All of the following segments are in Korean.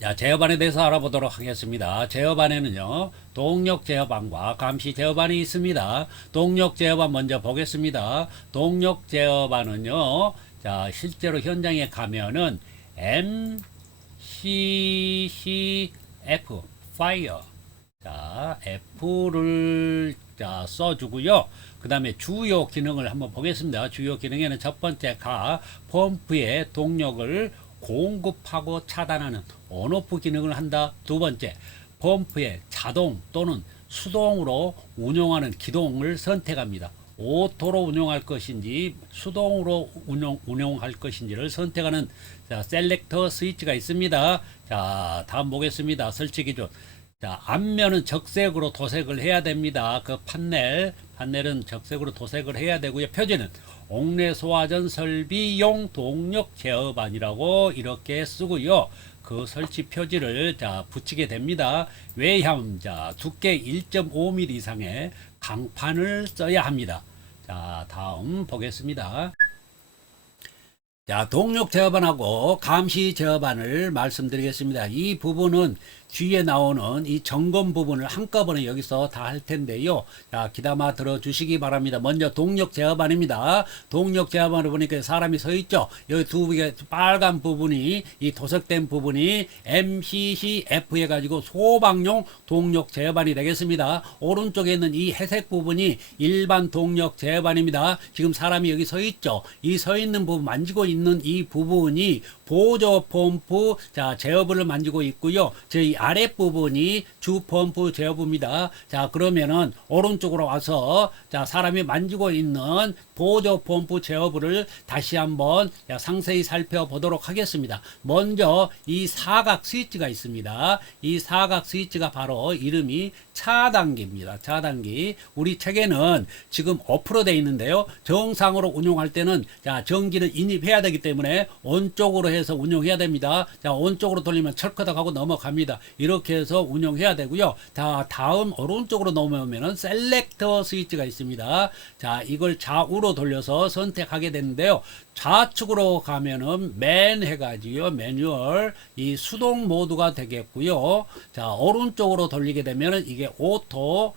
자, 제어반에 대해서 알아보도록 하겠습니다. 제어반에는요, 동력 제어반과 감시 제어반이 있습니다. 동력 제어반 먼저 보겠습니다. 동력 제어반은요, 자, 실제로 현장에 가면은 MCCF, Fire. 자, F를 자, 써주고요. 그 다음에 주요 기능을 한번 보겠습니다. 주요 기능에는 첫 번째 펌프의 동력을 공급하고 차단하는 온오프 기능을 한다. 두 번째, 펌프의 자동 또는 수동으로 운용하는 기동을 선택합니다. 오토로 운용할 것인지 수동으로 운용할 것인지를 선택하는 자, 셀렉터 스위치가 있습니다. 자, 다음 보겠습니다. 설치 기준. 자, 앞면은 적색으로 도색을 해야 됩니다. 그 판넬은 적색으로 도색을 해야 되고요. 표지는 옥내 소화전 설비용 동력 제어반이라고 이렇게 쓰고요. 그 설치 표지를 자 붙이게 됩니다. 외형 자 두께 1.5mm 이상의 강판을 써야 합니다. 자, 다음 보겠습니다. 자, 동력 제어반하고 감시 제어반을 말씀드리겠습니다. 이 부분은 뒤에 나오는 이 점검 부분을 한꺼번에 여기서 다 할 텐데요. 자, 귀담아 들어주시기 바랍니다. 먼저 동력 제어반입니다. 동력 제어반을 보니까 사람이 서 있죠. 여기 두 개 빨간 부분이 이 도색된 부분이 MCCF 해가지고 소방용 동력 제어반이 되겠습니다. 오른쪽에 있는 이 회색 부분이 일반 동력 제어반입니다. 지금 사람이 여기 서 있죠. 이 서 있는 부분 만지고 있는 이 부분이 보조 펌프 자 제어부를 만지고 있고요. 저희 아랫부분이 주 펌프 제어부입니다. 자, 그러면은 오른쪽으로 와서 자 사람이 만지고 있는 보조 펌프 제어부를 다시 한번 상세히 살펴보도록 하겠습니다. 먼저 이 사각 스위치가 있습니다. 이 사각 스위치가 바로 이름이 차단기입니다. 차단기. 우리 책에는 지금 오프로 되어 있는데요. 정상으로 운용할 때는 자 전기를 인입해야 되기 때문에 온쪽으로 해서 운용해야 됩니다. 자, 온쪽으로 돌리면 철커덕하고 넘어갑니다. 이렇게 해서 운용해야 되고요. 자, 다음 오른쪽으로 넘어오면은 셀렉터 스위치가 있습니다. 자, 이걸 좌우로 돌려서 선택하게 되는데요. 좌측으로 가면은 맨 해가지고요. 매뉴얼 이 수동 모드가 되겠고요. 자, 오른쪽으로 돌리게 되면은 이게 오토.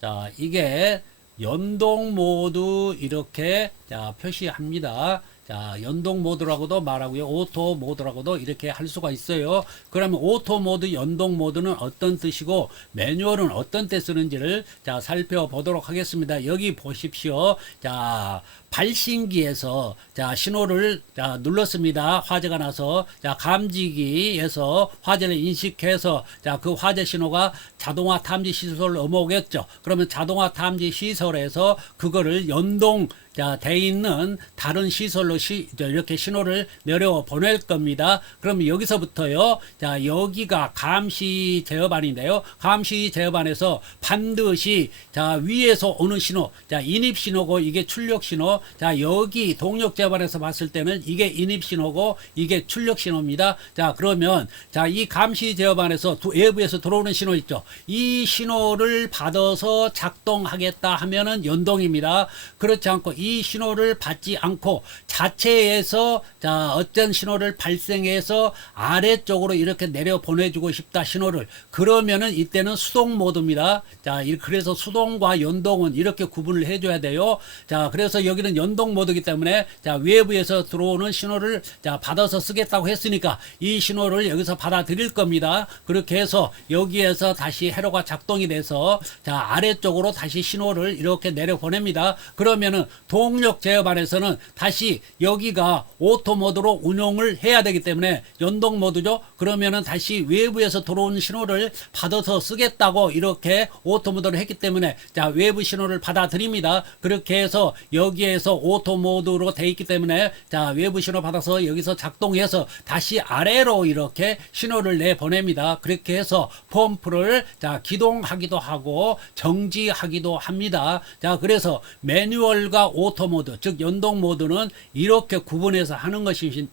자, 이게 연동 모드 이렇게 자 표시합니다. 자, 연동 모드라고도 말하고요. 오토 모드라고도 이렇게 할 수가 있어요. 그러면 오토 모드, 연동 모드는 어떤 뜻이고 매뉴얼은 어떤 때 쓰는지를 자 살펴보도록 하겠습니다. 여기 보십시오. 자, 발신기에서 자 신호를 자 눌렀습니다. 화재가 나서 자 감지기에서 화재를 인식해서 자 그 화재 신호가 자동화 탐지 시설로 넘어오겠죠. 그러면 자동화 탐지 시설에서 그거를 연동 자, 돼 있는 다른 시설로 이렇게 신호를 내려 보낼 겁니다. 그럼 여기서부터요. 자, 여기가 감시 제어반인데요. 감시 제어반에서 반드시 자, 위에서 오는 신호. 자, 인입 신호고 이게 출력 신호. 자, 여기 동력 제어반에서 봤을 때는 이게 인입 신호고 이게 출력 신호입니다. 자, 그러면 자, 이 감시 제어반에서 외부에서 들어오는 신호 있죠. 이 신호를 받아서 작동하겠다 하면은 연동입니다. 그렇지 않고 이 신호를 받지 않고 자체에서 자 어떤 신호를 발생해서 아래쪽으로 이렇게 내려 보내주고 싶다 신호를 그러면은 이때는 수동 모드입니다. 자, 그래서 수동과 연동은 이렇게 구분을 해줘야 돼요. 자, 그래서 여기는 연동 모드이기 때문에 자 외부에서 들어오는 신호를 자 받아서 쓰겠다고 했으니까 이 신호를 여기서 받아들일 겁니다. 그렇게 해서 여기에서 다시 회로가 작동이 돼서 자 아래쪽으로 다시 신호를 이렇게 내려 보냅니다. 그러면은 동력 제어반에서는 다시 여기가 오토 모드로 운용을 해야 되기 때문에 연동 모드죠. 그러면은 다시 외부에서 들어온 신호를 받아서 쓰겠다고 이렇게 오토 모드를 했기 때문에 자 외부 신호를 받아들입니다. 그렇게 해서 여기에서 오토 모드로 돼 있기 때문에 자 외부 신호 받아서 여기서 작동해서 다시 아래로 이렇게 신호를 내보냅니다. 그렇게 해서 펌프를 자 기동하기도 하고 정지하기도 합니다. 자, 그래서 매뉴얼과 오토 모드 즉 연동 모드는 이렇게 구분해서 하는 것이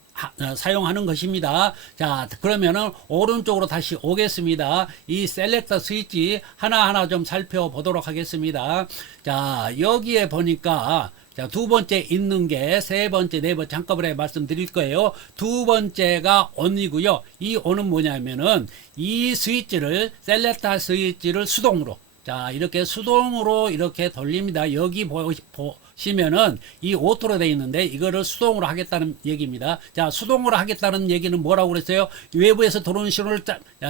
사용하는 것입니다. 자, 그러면은 오른쪽으로 다시 오겠습니다. 이 셀렉터 스위치 하나하나 좀 살펴보도록 하겠습니다. 자, 여기에 보니까 자, 두 번째 있는 게 세 번째, 네 번째 한꺼번에 말씀드릴 거예요. 두 번째가 on이고요. 이 on은 뭐냐면은 이 스위치를 셀렉터 스위치를 수동으로 자, 이렇게 수동으로 이렇게 돌립니다. 여기 보시면은 이 오토로 되어 있는데 이거를 수동으로 하겠다는 얘기입니다. 자, 수동으로 하겠다는 얘기는 뭐라고 그랬어요? 외부에서 들어오는 신호를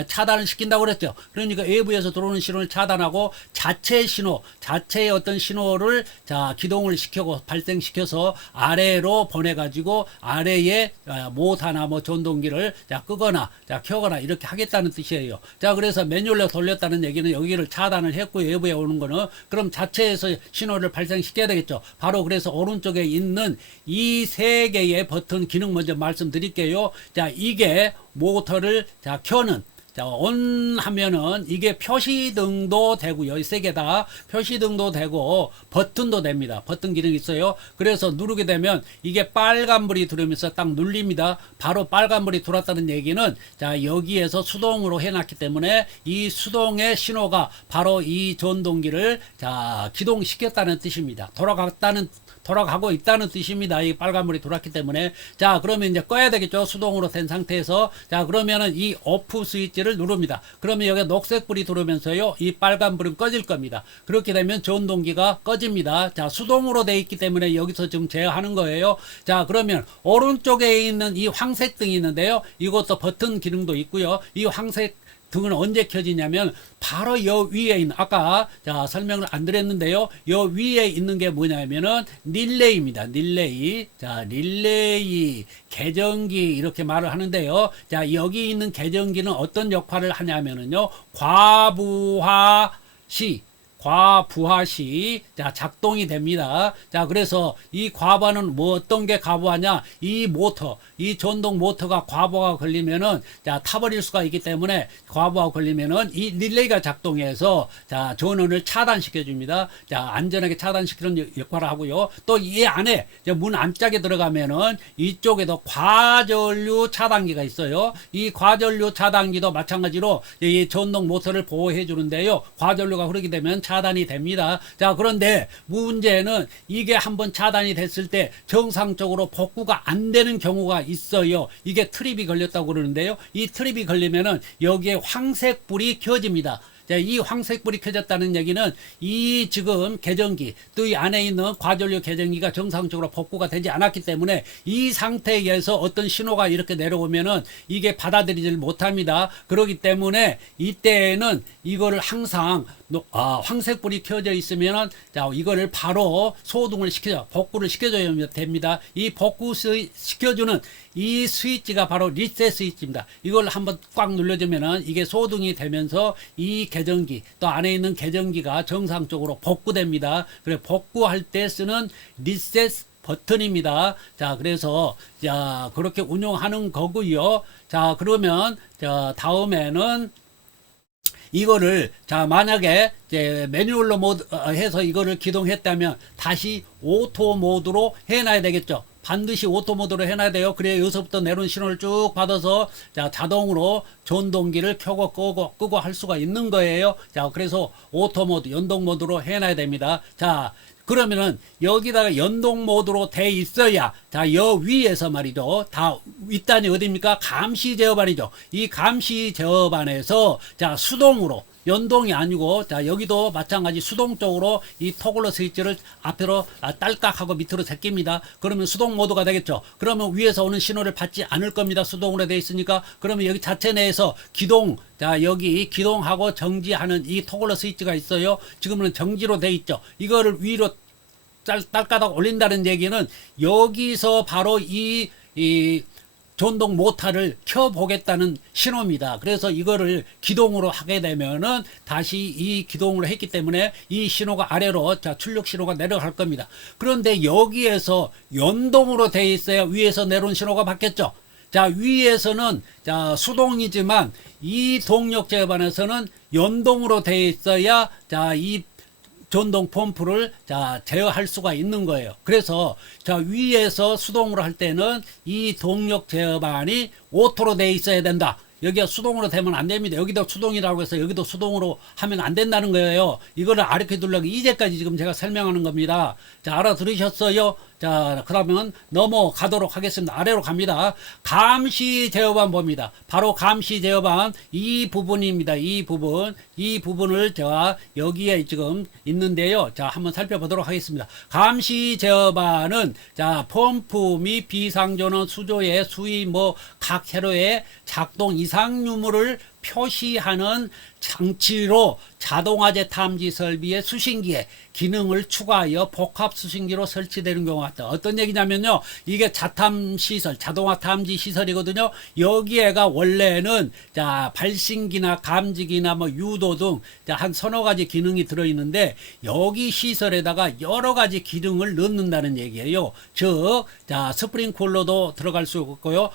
차단을 시킨다고 그랬죠. 그러니까 외부에서 들어오는 신호를 차단하고 자체 신호, 자체의 어떤 신호를 자, 기동을 시키고 발생시켜서 아래로 보내가지고 아래에 모터나 뭐 전동기를 자, 끄거나 자, 켜거나 이렇게 하겠다는 뜻이에요. 자, 그래서 매뉴얼로 돌렸다는 얘기는 여기를 차단을 했고 외부에 오는 거는 그럼 자체에서 신호를 발생시켜야 되겠죠. 바로 그래서 오른쪽에 있는 이 세 개의 버튼 기능 먼저 말씀드릴게요. 자, 이게 모터를 자, 켜는 자, on 하면은 이게 표시등도 되고요. 이 세 개 다 표시등도 되고 버튼도 됩니다. 버튼 기능이 있어요. 그래서 누르게 되면 이게 빨간불이 들어오면서 딱 눌립니다. 바로 빨간불이 들어왔다는 얘기는 자, 여기에서 수동으로 해놨기 때문에 이 수동의 신호가 바로 이 전동기를 자, 기동시켰다는 뜻입니다. 돌아가고 있다는 뜻입니다. 이 빨간불이 들어왔기 때문에. 자, 그러면 이제 꺼야 되겠죠. 수동으로 된 상태에서. 자, 그러면은 이 오프 스위치를 누릅니다. 그러면 여기 녹색불이 들어오면서요, 이 빨간불은 꺼질 겁니다. 그렇게 되면 전동기가 꺼집니다. 자, 수동으로 돼 있기 때문에 여기서 지금 제어하는 거예요. 자, 그러면 오른쪽에 있는 이 황색 등이 있는데요. 이것도 버튼 기능도 있고요. 이 황색 등은 언제 켜지냐면 바로 여 위에 있는 아까 자, 설명을 안 드렸는데요. 여 위에 있는 게 뭐냐면은 릴레이입니다. 릴레이. 자, 릴레이 계정기 이렇게 말을 하는데요. 자, 여기 있는 계정기는 어떤 역할을 하냐면은요. 과부하 시 자, 작동이 됩니다. 자, 그래서 이 과부하는 뭐 어떤 게 과부하냐? 이 모터, 이 전동 모터가 과부하가 걸리면은 자, 타버릴 수가 있기 때문에 과부하가 걸리면은 이 릴레이가 작동해서 자, 전원을 차단시켜 줍니다. 자, 안전하게 차단시키는 역할을 하고요. 또 이 안에 문 안짝에 들어가면은 이쪽에도 과전류 차단기가 있어요. 이 과전류 차단기도 마찬가지로 이 전동 모터를 보호해 주는데요. 과전류가 흐르게 되면 차단이 됩니다. 자, 그런데 문제는 이게 한번 차단이 됐을 때 정상적으로 복구가 안 되는 경우가 있어요. 이게 트립이 걸렸다고 그러는데요. 이 트립이 걸리면은 여기에 황색불이 켜집니다. 자, 이 황색불이 켜졌다는 얘기는 이 지금 계정기 또 이 안에 있는 과전류 계정기가 정상적으로 복구가 되지 않았기 때문에 이 상태에서 어떤 신호가 이렇게 내려오면은 이게 받아들이질 못합니다. 그렇기 때문에 이때에는 이거를 항상 황색불이 켜져 있으면은 자, 이거를 바로 소등을 복구를 시켜줘야 됩니다. 이 복구 시켜주는 이 스위치가 바로 리셋 스위치입니다. 이걸 한번 꽉 눌러주면은 이게 소등이 되면서 이 계정기 또 안에 있는 계정기가 정상적으로 복구됩니다. 그래 복구할 때 쓰는 리셋 버튼입니다. 자, 그래서 자, 그렇게 운용하는 거고요. 자, 그러면 자, 다음에는 이거를 자, 만약에 이제 매뉴얼로 모드 해서 이거를 기동했다면 다시 오토 모드로 해놔야 되겠죠. 반드시 오토 모드로 해놔야 돼요. 그래야 여기서부터 내려온 신호를 쭉 받아서 자, 자동으로 전동기를 켜고 끄고 할 수가 있는 거예요. 자, 그래서 오토 모드, 연동 모드로 해놔야 됩니다. 자, 그러면은 여기다가 연동 모드로 돼 있어야 자, 여 위에서 말이죠. 다 윗단이 어디입니까? 감시 제어반이죠. 이 감시 제어반에서 자, 수동으로 연동이 아니고 자, 여기도 마찬가지 수동적으로 이 토글러 스위치를 앞으로 딸깍하고 밑으로 제낍니다. 그러면 수동 모드가 되겠죠. 그러면 위에서 오는 신호를 받지 않을 겁니다. 수동으로 되어 있으니까. 그러면 여기 자체 내에서 기동 자, 여기 기동하고 정지하는 이 토글러 스위치가 있어요. 지금은 정지로 되어 있죠. 이거를 위로 딸까닥 올린다는 얘기는 여기서 바로 이 전동 모터를 켜보겠다는 신호입니다. 그래서 이거를 기동으로 하게 되면은 다시 이 기동으로 했기 때문에 이 신호가 아래로 자, 출력 신호가 내려갈 겁니다. 그런데 여기에서 연동으로 돼 있어야 위에서 내려온 신호가 받겠죠. 자, 위에서는 자, 수동이지만 이 동력 제어반에서는 연동으로 돼 있어야 자, 이 전동 펌프를 자, 제어할 수가 있는 거예요. 그래서 자, 위에서 수동으로 할 때는 이 동력 제어반이 오토로 돼 있어야 된다. 여기가 수동으로 되면 안 됩니다. 여기도 수동이라고 해서 여기도 수동으로 하면 안 된다는 거예요. 이거를 가르쳐 두려고 이제까지 지금 제가 설명하는 겁니다. 자, 알아들으셨어요? 자, 그러면 넘어가도록 하겠습니다. 아래로 갑니다. 감시 제어반 봅니다. 바로 감시 제어반 이 부분입니다. 이 부분을 제가 여기에 지금 있는데요. 자, 한번 살펴보도록 하겠습니다. 감시 제어반은 자, 펌프 및 비상전원 수조의 수위 각 회로의 작동 이상 유무를 표시하는 장치로 자동화재 탐지 설비의 수신기에 기능을 추가하여 복합 수신기로 설치되는 경우가 있다. 어떤 얘기냐면요, 이게 자탐 시설, 자동화 탐지 시설이거든요. 여기에가 원래는 자, 발신기나 감지기나 유도 등 한 서너 가지 기능이 들어있는데 여기 시설에다가 여러 가지 기능을 넣는다는 얘기예요. 즉, 자, 스프링쿨러도 들어갈 수 있고요.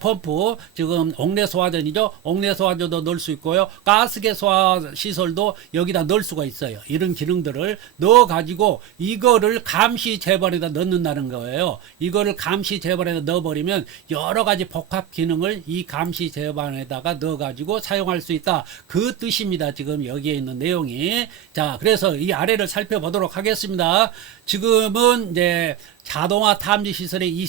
펌프, 지금 옥내 소화전이죠. 옥내 소화전도 넣을 수 있고요. 가스계 소화 시설도 여기다 넣을 수가 있어요. 이런 기능들을 넣어가지고 이거를 감시 재반에다 넣는다는 거예요. 이거를 감시 재반에다 넣어버리면 여러 가지 복합 기능을 이 감시 재반에다가 넣어가지고 사용할 수 있다. 그 뜻입니다. 지금 여기에 있는 내용이. 자, 그래서 이 아래를 살펴보도록 하겠습니다. 지금은 이제 자동화 탐지 시설이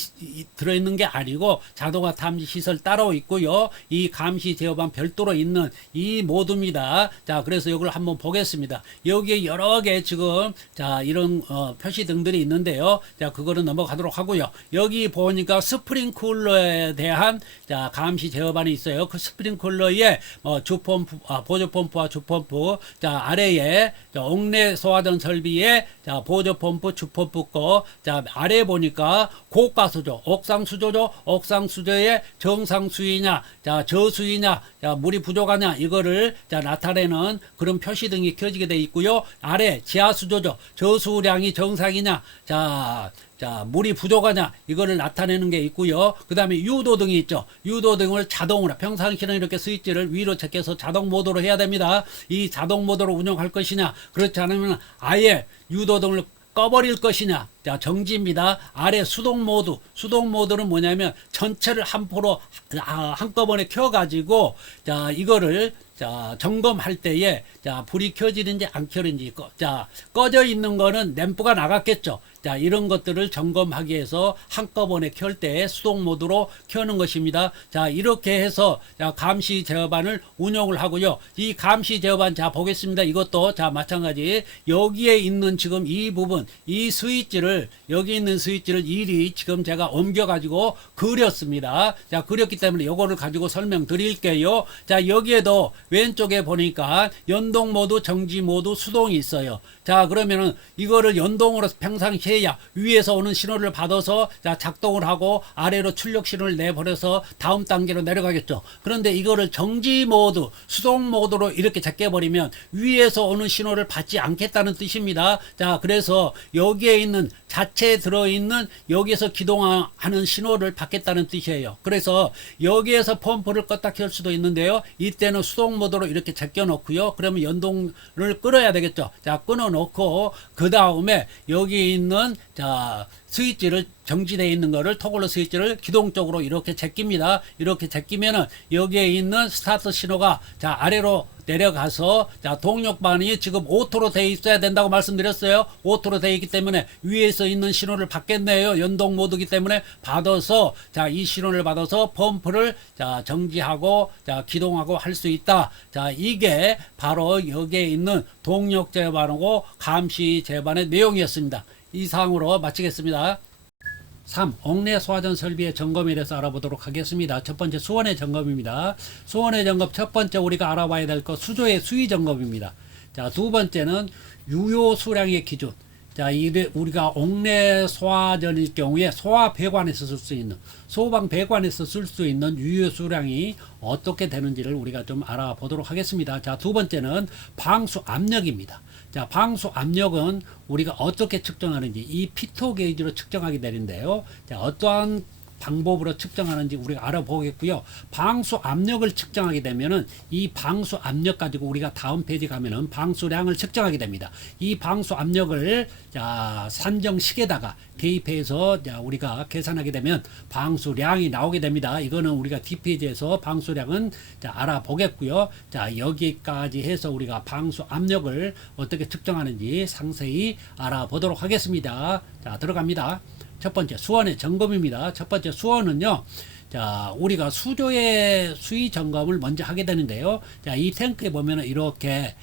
들어있는 게 아니고 자동화 탐지 시설 따로 있고요. 이 감시 제어반 별도로 있는 이 모드입니다. 자, 그래서 이걸 한번 보겠습니다. 여기에 여러 개 지금 자, 이런 표시등들이 있는데요. 자, 그거는 넘어가도록 하고요. 여기 보니까 스프링쿨러에 대한 자, 감시 제어반이 있어요. 그 스프링쿨러에 주펌프, 보조펌프와 주펌프, 자, 아래에 자, 옥내 소화전 설비에 자, 보조펌프, 주펌프 거, 자, 아래 보니까 고가수조, 옥상수조죠. 옥상수조의 정상수위냐, 자, 저수위냐, 자, 물이 부족하냐, 이거를 자, 나타내는 그런 표시등이 켜지게 되어 있고요. 아래 지하수조죠. 저수량이 정상이냐, 자, 물이 부족하냐, 이거를 나타내는 게 있고요. 그 다음에 유도등이 있죠. 유도등을 자동으로, 평상시는 이렇게 스위치를 위로 제껴서 자동 모드로 해야 됩니다. 이 자동 모드로 운영할 것이냐, 그렇지 않으면 아예 유도등을 꺼버릴 것이냐. 자, 정지입니다. 아래 수동 모드. 수동 모드는 뭐냐면 전체를 한꺼번에 켜가지고 자, 이거를 자, 점검할 때에 자, 불이 켜지는지 안 켜지는지 자, 꺼져 있는 거는 램프가 나갔겠죠. 자, 이런 것들을 점검하기 위해서 한꺼번에 켤 때 수동 모드로 켜는 것입니다. 자, 이렇게 해서 자, 감시 제어반을 운영을 하고요. 이 감시 제어반 자, 보겠습니다. 이것도 자, 마찬가지 여기에 있는 지금 이 부분, 이 스위치를 여기 있는 스위치를 일이 지금 제가 옮겨 가지고 그렸습니다. 자, 그렸기 때문에 이거를 가지고 설명드릴게요. 자, 여기에도 왼쪽에 보니까 연동 모드, 정지 모드, 수동이 있어요. 자, 그러면은 이거를 연동으로 평상시에 해야 위에서 오는 신호를 받아서 자, 작동을 하고 아래로 출력 신호를 내버려서 다음 단계로 내려가겠죠. 그런데 이거를 정지 모드, 수동 모드로 이렇게 제껴버리면 위에서 오는 신호를 받지 않겠다는 뜻입니다. 자, 그래서 여기에 있는 자체에 들어있는 여기에서 기동하는 신호를 받겠다는 뜻이에요. 그래서 여기에서 펌프를 껐다 켤 수도 있는데요. 이때는 수동 모드로 이렇게 제껴 놓고요. 그러면 연동을 끌어야 되겠죠. 자, 끊어 놓고 그 다음에 여기 있는 자, 스위치를 정지되어 있는 거를 토글러 스위치를 기동적으로 이렇게 제낍니다. 이렇게 제끼면은 여기에 있는 스타트 신호가 자, 아래로 내려가서 자, 동력반이 지금 오토로 되어 있어야 된다고 말씀드렸어요. 오토로 되어 있기 때문에 위에서 있는 신호를 받겠네요. 연동 모드이기 때문에 받아서 자, 이 신호를 받아서 펌프를 자, 정지하고 자, 기동하고 할 수 있다. 자, 이게 바로 여기에 있는 동력 제반하고 감시 제반의 내용이었습니다. 이상으로 마치겠습니다. 3. 옥내 소화전 설비의 점검에 대해서 알아보도록 하겠습니다. 첫 번째 수원의 점검입니다. 수원의 점검 첫 번째 우리가 알아봐야 될 것 수조의 수위 점검입니다. 자, 두 번째는 유효 수량의 기준. 자, 우리가 옥내 소화전일 경우에 소화 배관에서 쓸 수 있는, 소방 배관에서 쓸 수 있는 유효 수량이 어떻게 되는지를 우리가 좀 알아보도록 하겠습니다. 자, 두 번째는 방수 압력입니다. 자, 방수 압력은 우리가 어떻게 측정하는지 이 피토 게이지로 측정하게 되는데요. 자, 어떠한 방법으로 측정하는지 우리가 알아보겠고요. 방수 압력을 측정하게 되면은 이 방수 압력 가지고 우리가 다음 페이지 가면은 방수량을 측정하게 됩니다. 이 방수 압력을 산정식에다가 대입해서 우리가 계산하게 되면 방수량이 나오게 됩니다. 이거는 우리가 뒷페이지에서 방수량은 알아보겠고요. 자, 여기까지 해서 우리가 방수 압력을 어떻게 측정하는지 상세히 알아보도록 하겠습니다. 자, 들어갑니다. 첫 번째 수원의 점검입니다. 첫 번째 수원은요. 자, 우리가 수조의 수위 점검을 먼저 하게 되는데요. 자, 이 탱크에 보면은 이렇게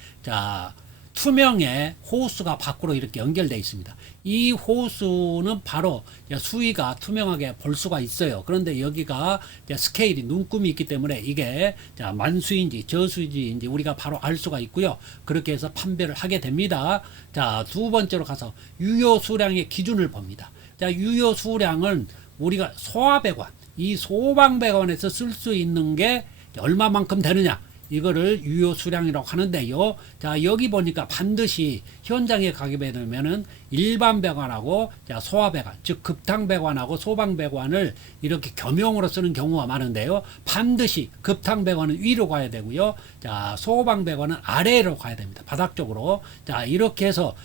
투명의 호수가 밖으로 이렇게 연결되어 있습니다. 이 호수는 바로 수위가 투명하게 볼 수가 있어요. 그런데 여기가 스케일이 눈금이 있기 때문에 이게 만수인지 저수인지 우리가 바로 알 수가 있고요. 그렇게 해서 판별을 하게 됩니다. 자, 두 번째로 가서 유효 수량의 기준을 봅니다. 자, 유효 수량은 우리가 소화배관, 이 소방배관에서 쓸 수 있는 게 얼마만큼 되느냐, 이거를 유효 수량이라고 하는데요. 자, 여기 보니까 반드시 현장에 가게 되면은 일반 배관하고 소화배관, 즉 급탕배관하고 소방배관을 이렇게 겸용으로 쓰는 경우가 많은데요. 반드시 급탕배관은 위로 가야 되고요. 자, 소방배관은 아래로 가야 됩니다. 바닥 쪽으로. 자, 이렇게 해서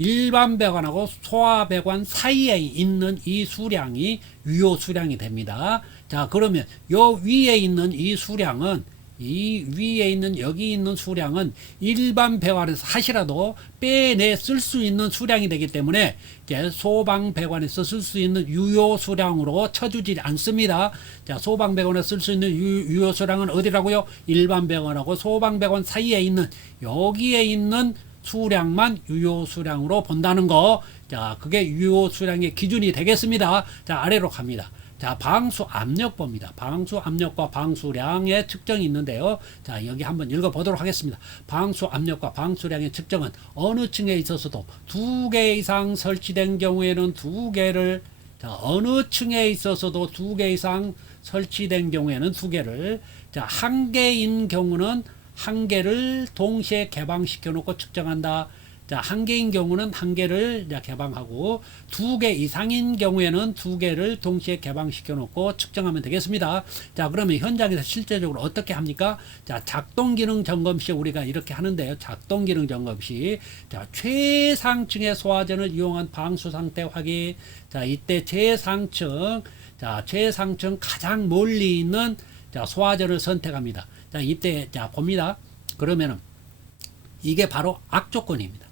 일반 배관하고 소화배관 사이에 있는 이 수량이 유효 수량이 됩니다. 자, 그러면 요 위에 있는 이 수량은, 이 위에 있는 여기 있는 수량은 일반 배관에서 하시라도 빼내 쓸 수 있는 수량이 되기 때문에 이제 소방 배관에서 쓸 수 있는 유효 수량으로 쳐주지 않습니다. 자, 소방 배관에서 쓸 수 있는 유효 수량은 어디라고요? 일반 배관하고 소방 배관 사이에 있는 여기에 있는 수량만 유효 수량으로 본다는 거. 자, 그게 유효 수량의 기준이 되겠습니다. 자, 아래로 갑니다. 자, 방수 압력 봅니다. 방수 압력과 방수량의 측정이 있는데요. 자, 여기 한번 읽어보도록 하겠습니다. 방수 압력과 방수량의 측정은 어느 층에 있어서도 2개 이상 설치된 경우에는 2개를, 자, 어느 층에 있어서도 2개 이상 설치된 경우에는 2개를, 자, 1개인 경우는 1개를 동시에 개방시켜 놓고 측정한다. 자, 1개인 경우는 1개를 개방하고 2개 이상인 경우에는 2개를 동시에 개방시켜 놓고 측정하면 되겠습니다. 자, 그러면 현장에서 실제적으로 어떻게 합니까? 자, 작동 기능 점검 시 우리가 이렇게 하는데요. 작동 기능 점검 시, 자, 최상층의 소화전을 이용한 방수 상태 확인. 자, 이때 최상층, 자, 최상층 가장 멀리 있는 소화전을 선택합니다. 자, 이때 봅니다. 그러면은 이게 바로 악조건입니다.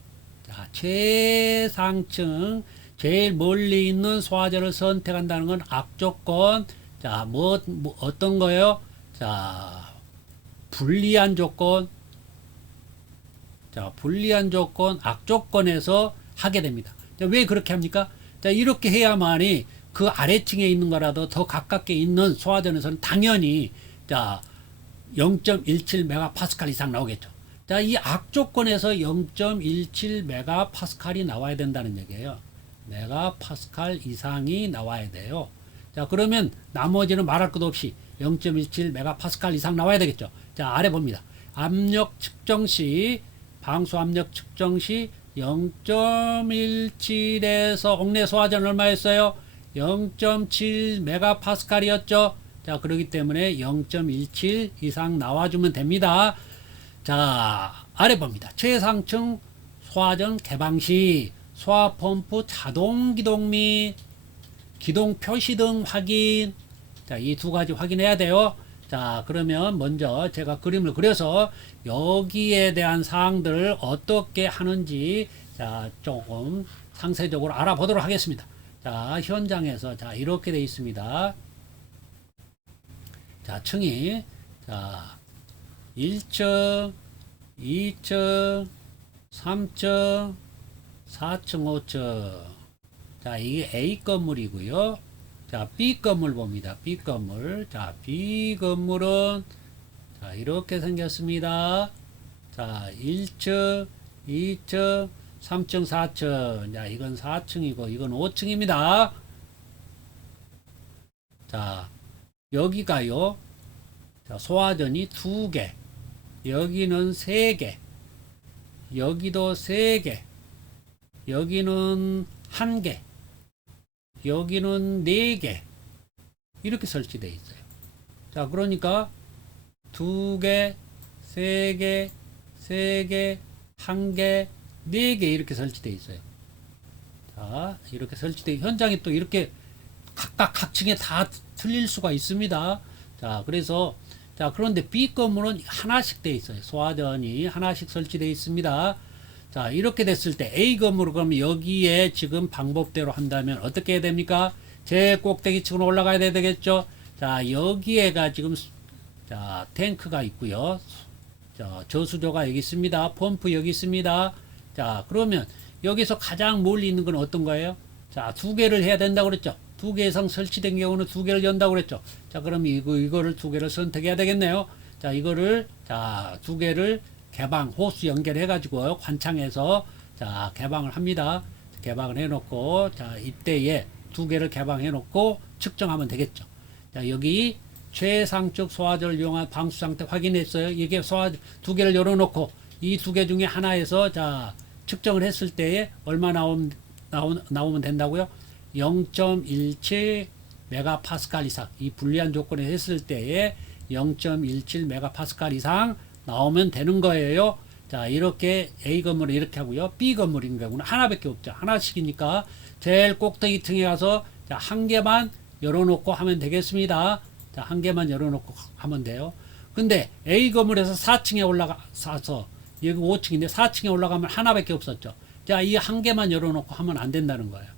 자, 최상층 제일 멀리 있는 소화전을 선택한다는 건 악조건. 자, 어떤 거예요? 자, 불리한 조건. 자, 불리한 조건, 악조건에서 하게 됩니다. 자, 왜 그렇게 합니까? 자, 이렇게 해야만이 그 아래층에 있는 거라도 더 가깝게 있는 소화전에서는 당연히 0.17메가파스칼 이상 나오겠죠. 자, 이 악조건에서 0.17메가파스칼이 나와야 된다는 얘기예요. 메가파스칼 이상이 나와야 돼요. 자, 그러면 나머지는 말할 것도 없이 0.17메가파스칼 이상 나와야 되겠죠. 자, 아래 봅니다. 압력 측정 시, 방수 압력 측정 시 0.17에서 옥내 소화전 얼마였어요? 0.7메가파스칼이었죠. 자, 그렇기 때문에 0.17 이상 나와주면 됩니다. 자, 아래 봅니다. 최상층 소화전 개방 시 소화펌프 자동 기동 및 기동 표시 등 확인. 자, 이 두 가지 확인해야 돼요. 자, 그러면 먼저 제가 그림을 그려서 여기에 대한 사항들을 어떻게 하는지 조금 상세적으로 알아보도록 하겠습니다. 자, 현장에서 이렇게 되어 있습니다. 자, 층이 1층, 2층, 3층, 4층, 5층. 자, 이게 A 건물이고요. 자, B 건물 봅니다. B 건물. 자, B 건물은 이렇게 생겼습니다. 자, 1층, 2층, 3층, 4층. 자, 이건 4층이고 이건 5층입니다. 자, 여기가요. 자, 소화전이 2개. 여기는 3개. 여기도 3개. 여기는 1개. 여기는 4개. 이렇게 설치되어 있어요. 자, 그러니까 2개, 3개, 3개, 1개, 4개 이렇게 설치되어 있어요. 자, 이렇게 설치되어 현장에 또 이렇게 각각 각층에 다 틀릴 수가 있습니다. 자, 그래서 자, 그런데 B 건물은 하나씩 되어 있어요. 소화전이 하나씩 설치되어 있습니다. 자, 이렇게 됐을 때 A 건물을 그러면 여기에 지금 방법대로 한다면 어떻게 해야 됩니까? 제일 꼭대기 층으로 올라가야 되겠죠. 자, 여기에가 지금 자, 탱크가 있고요. 자, 저수조가 여기 있습니다. 펌프 여기 있습니다. 자, 그러면 여기서 가장 멀리 있는 건 어떤 거예요? 자, 2개를 해야 된다고 그랬죠. 2개 이상 설치된 경우는 2개를 연다고 그랬죠. 자, 그럼 이거를 2개를 선택해야 되겠네요. 자, 이거를 자, 2개를 개방 호스 연결해 가지고 관창에서 자, 개방을 합니다. 개방을 해 놓고 자, 이때에 2개를 개방해 놓고 측정하면 되겠죠. 자, 여기 최상적 소화전을 이용한 방수 상태 확인했어요. 이게 소화 2개를 열어 놓고 이 2개 중에 하나에서 자, 측정을 했을 때에 얼마 나오면 된다고요? 0.17 메가파스칼 이상, 이 불리한 조건에 했을 때에 0.17 메가파스칼 이상 나오면 되는 거예요. 자, 이렇게 A 건물은 이렇게 하고요. B 건물인 경우는 하나밖에 없죠. 하나씩이니까 제일 꼭대기 층에 가서 자, 한 개만 열어놓고 하면 되겠습니다. 자, 한 개만 열어놓고 하면 돼요. 근데 A 건물에서 4층에 올라가서 여기 5층인데 4층에 올라가면 하나밖에 없었죠. 자, 이 한 개만 열어놓고 하면 안 된다는 거예요.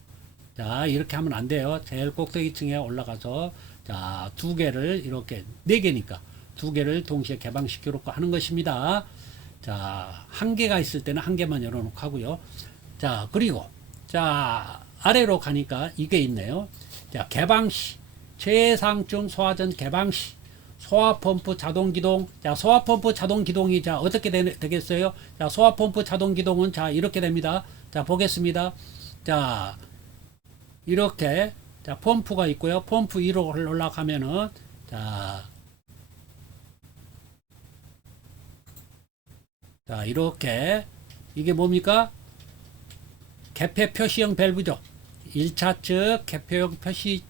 자, 이렇게 하면 안 돼요. 제일 꼭대기 층에 올라가서 자, 2개를 이렇게 4개니까 2개를 동시에 개방시켜 놓고 하는 것입니다. 자, 한 개가 있을 때는 한 개만 열어놓고 하고요. 자, 그리고 자, 아래로 가니까 이게 있네요. 자, 개방시 최상층 소화전 개방시 소화펌프 자동기동. 자, 소화펌프 자동기동이 자, 어떻게 되겠어요? 자, 소화펌프 자동기동은 자, 이렇게 됩니다. 자, 보겠습니다. 자, 이렇게 자, 펌프가 있고요. 펌프 위로 올라가면은 자, 자, 이렇게 이게 뭡니까? 개폐 표시형 밸브죠. 1차 측 개폐형 표시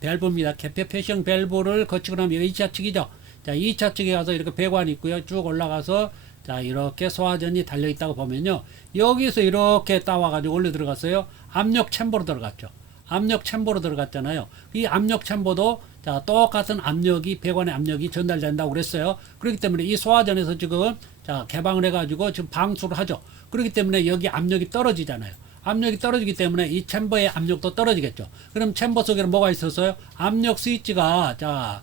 밸브입니다. 개폐 표시형 밸브를 거치고 나면 2차 측이죠. 자, 2차 측에 가서 이렇게 배관이 있고요. 쭉 올라가서 자, 이렇게 소화전이 달려 있다고 보면요. 여기서 이렇게 따와가지고 올려 들어갔어요. 압력 챔버로 들어갔죠. 압력 챔버로 들어갔잖아요. 이 압력 챔버도 자, 똑같은 압력이 배관의 압력이 전달된다고 그랬어요. 그렇기 때문에 이 소화전에서 지금 자, 개방을 해가지고 지금 방수를 하죠. 그렇기 때문에 여기 압력이 떨어지잖아요. 압력이 떨어지기 때문에 이 챔버의 압력도 떨어지겠죠. 그럼 챔버 속에는 뭐가 있었어요? 압력 스위치가 자,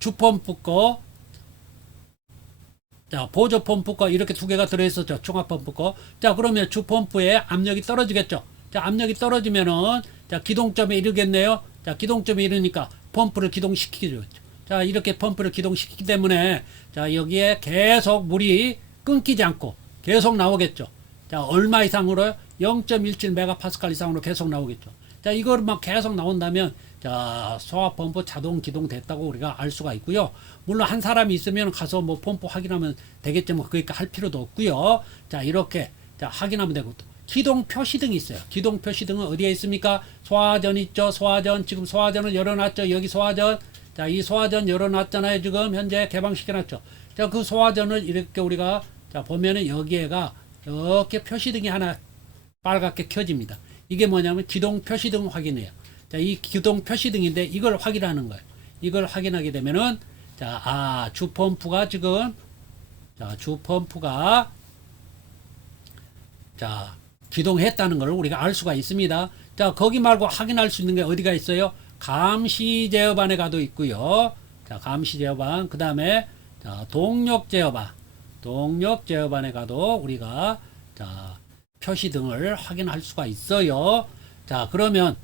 주펌프 거, 자, 보조 펌프 거 이렇게 2개가 들어있었죠. 중압 펌프 거. 자, 그러면 주펌프의 압력이 떨어지겠죠. 자, 압력이 떨어지면은 자, 기동점에 이르겠네요. 자, 기동점에 이르니까 펌프를 기동시키죠. 자, 이렇게 펌프를 기동시키기 때문에 자, 여기에 계속 물이 끊기지 않고 계속 나오겠죠. 자, 얼마 이상으로요? 0.17 메가파스칼 이상으로 계속 나오겠죠. 자, 이걸 막 계속 나온다면 자, 소화펌프 자동 기동됐다고 우리가 알 수가 있고요. 물론 한 사람이 있으면 가서 뭐 펌프 확인하면 되겠지만 그러니까 할 필요도 없고요. 자, 이렇게 자, 확인하면 되고 기동 표시등이 있어요. 기동 표시등은 어디에 있습니까? 소화전 있죠. 소화전 지금 소화전을 열어놨죠. 여기 소화전. 자, 이 소화전 열어놨잖아요. 지금 현재 개방시켜놨죠. 자, 그 소화전을 이렇게 우리가 자, 보면은 여기에가 이렇게 표시등이 하나 빨갛게 켜집니다. 이게 뭐냐면 기동 표시등 확인해요. 자, 이 기동 표시등인데 이걸 확인하는 거예요. 이걸 확인하게 되면은 자, 주펌프가 지금 자, 주펌프가 자, 기동했다는 걸 우리가 알 수가 있습니다. 자, 거기 말고 확인할 수 있는 게 어디가 있어요? 감시 제어반에 가도 있고요. 자, 감시 제어반, 그 다음에 자, 동력 제어반에 가도 우리가 자, 표시등을 확인할 수가 있어요. 자, 그러면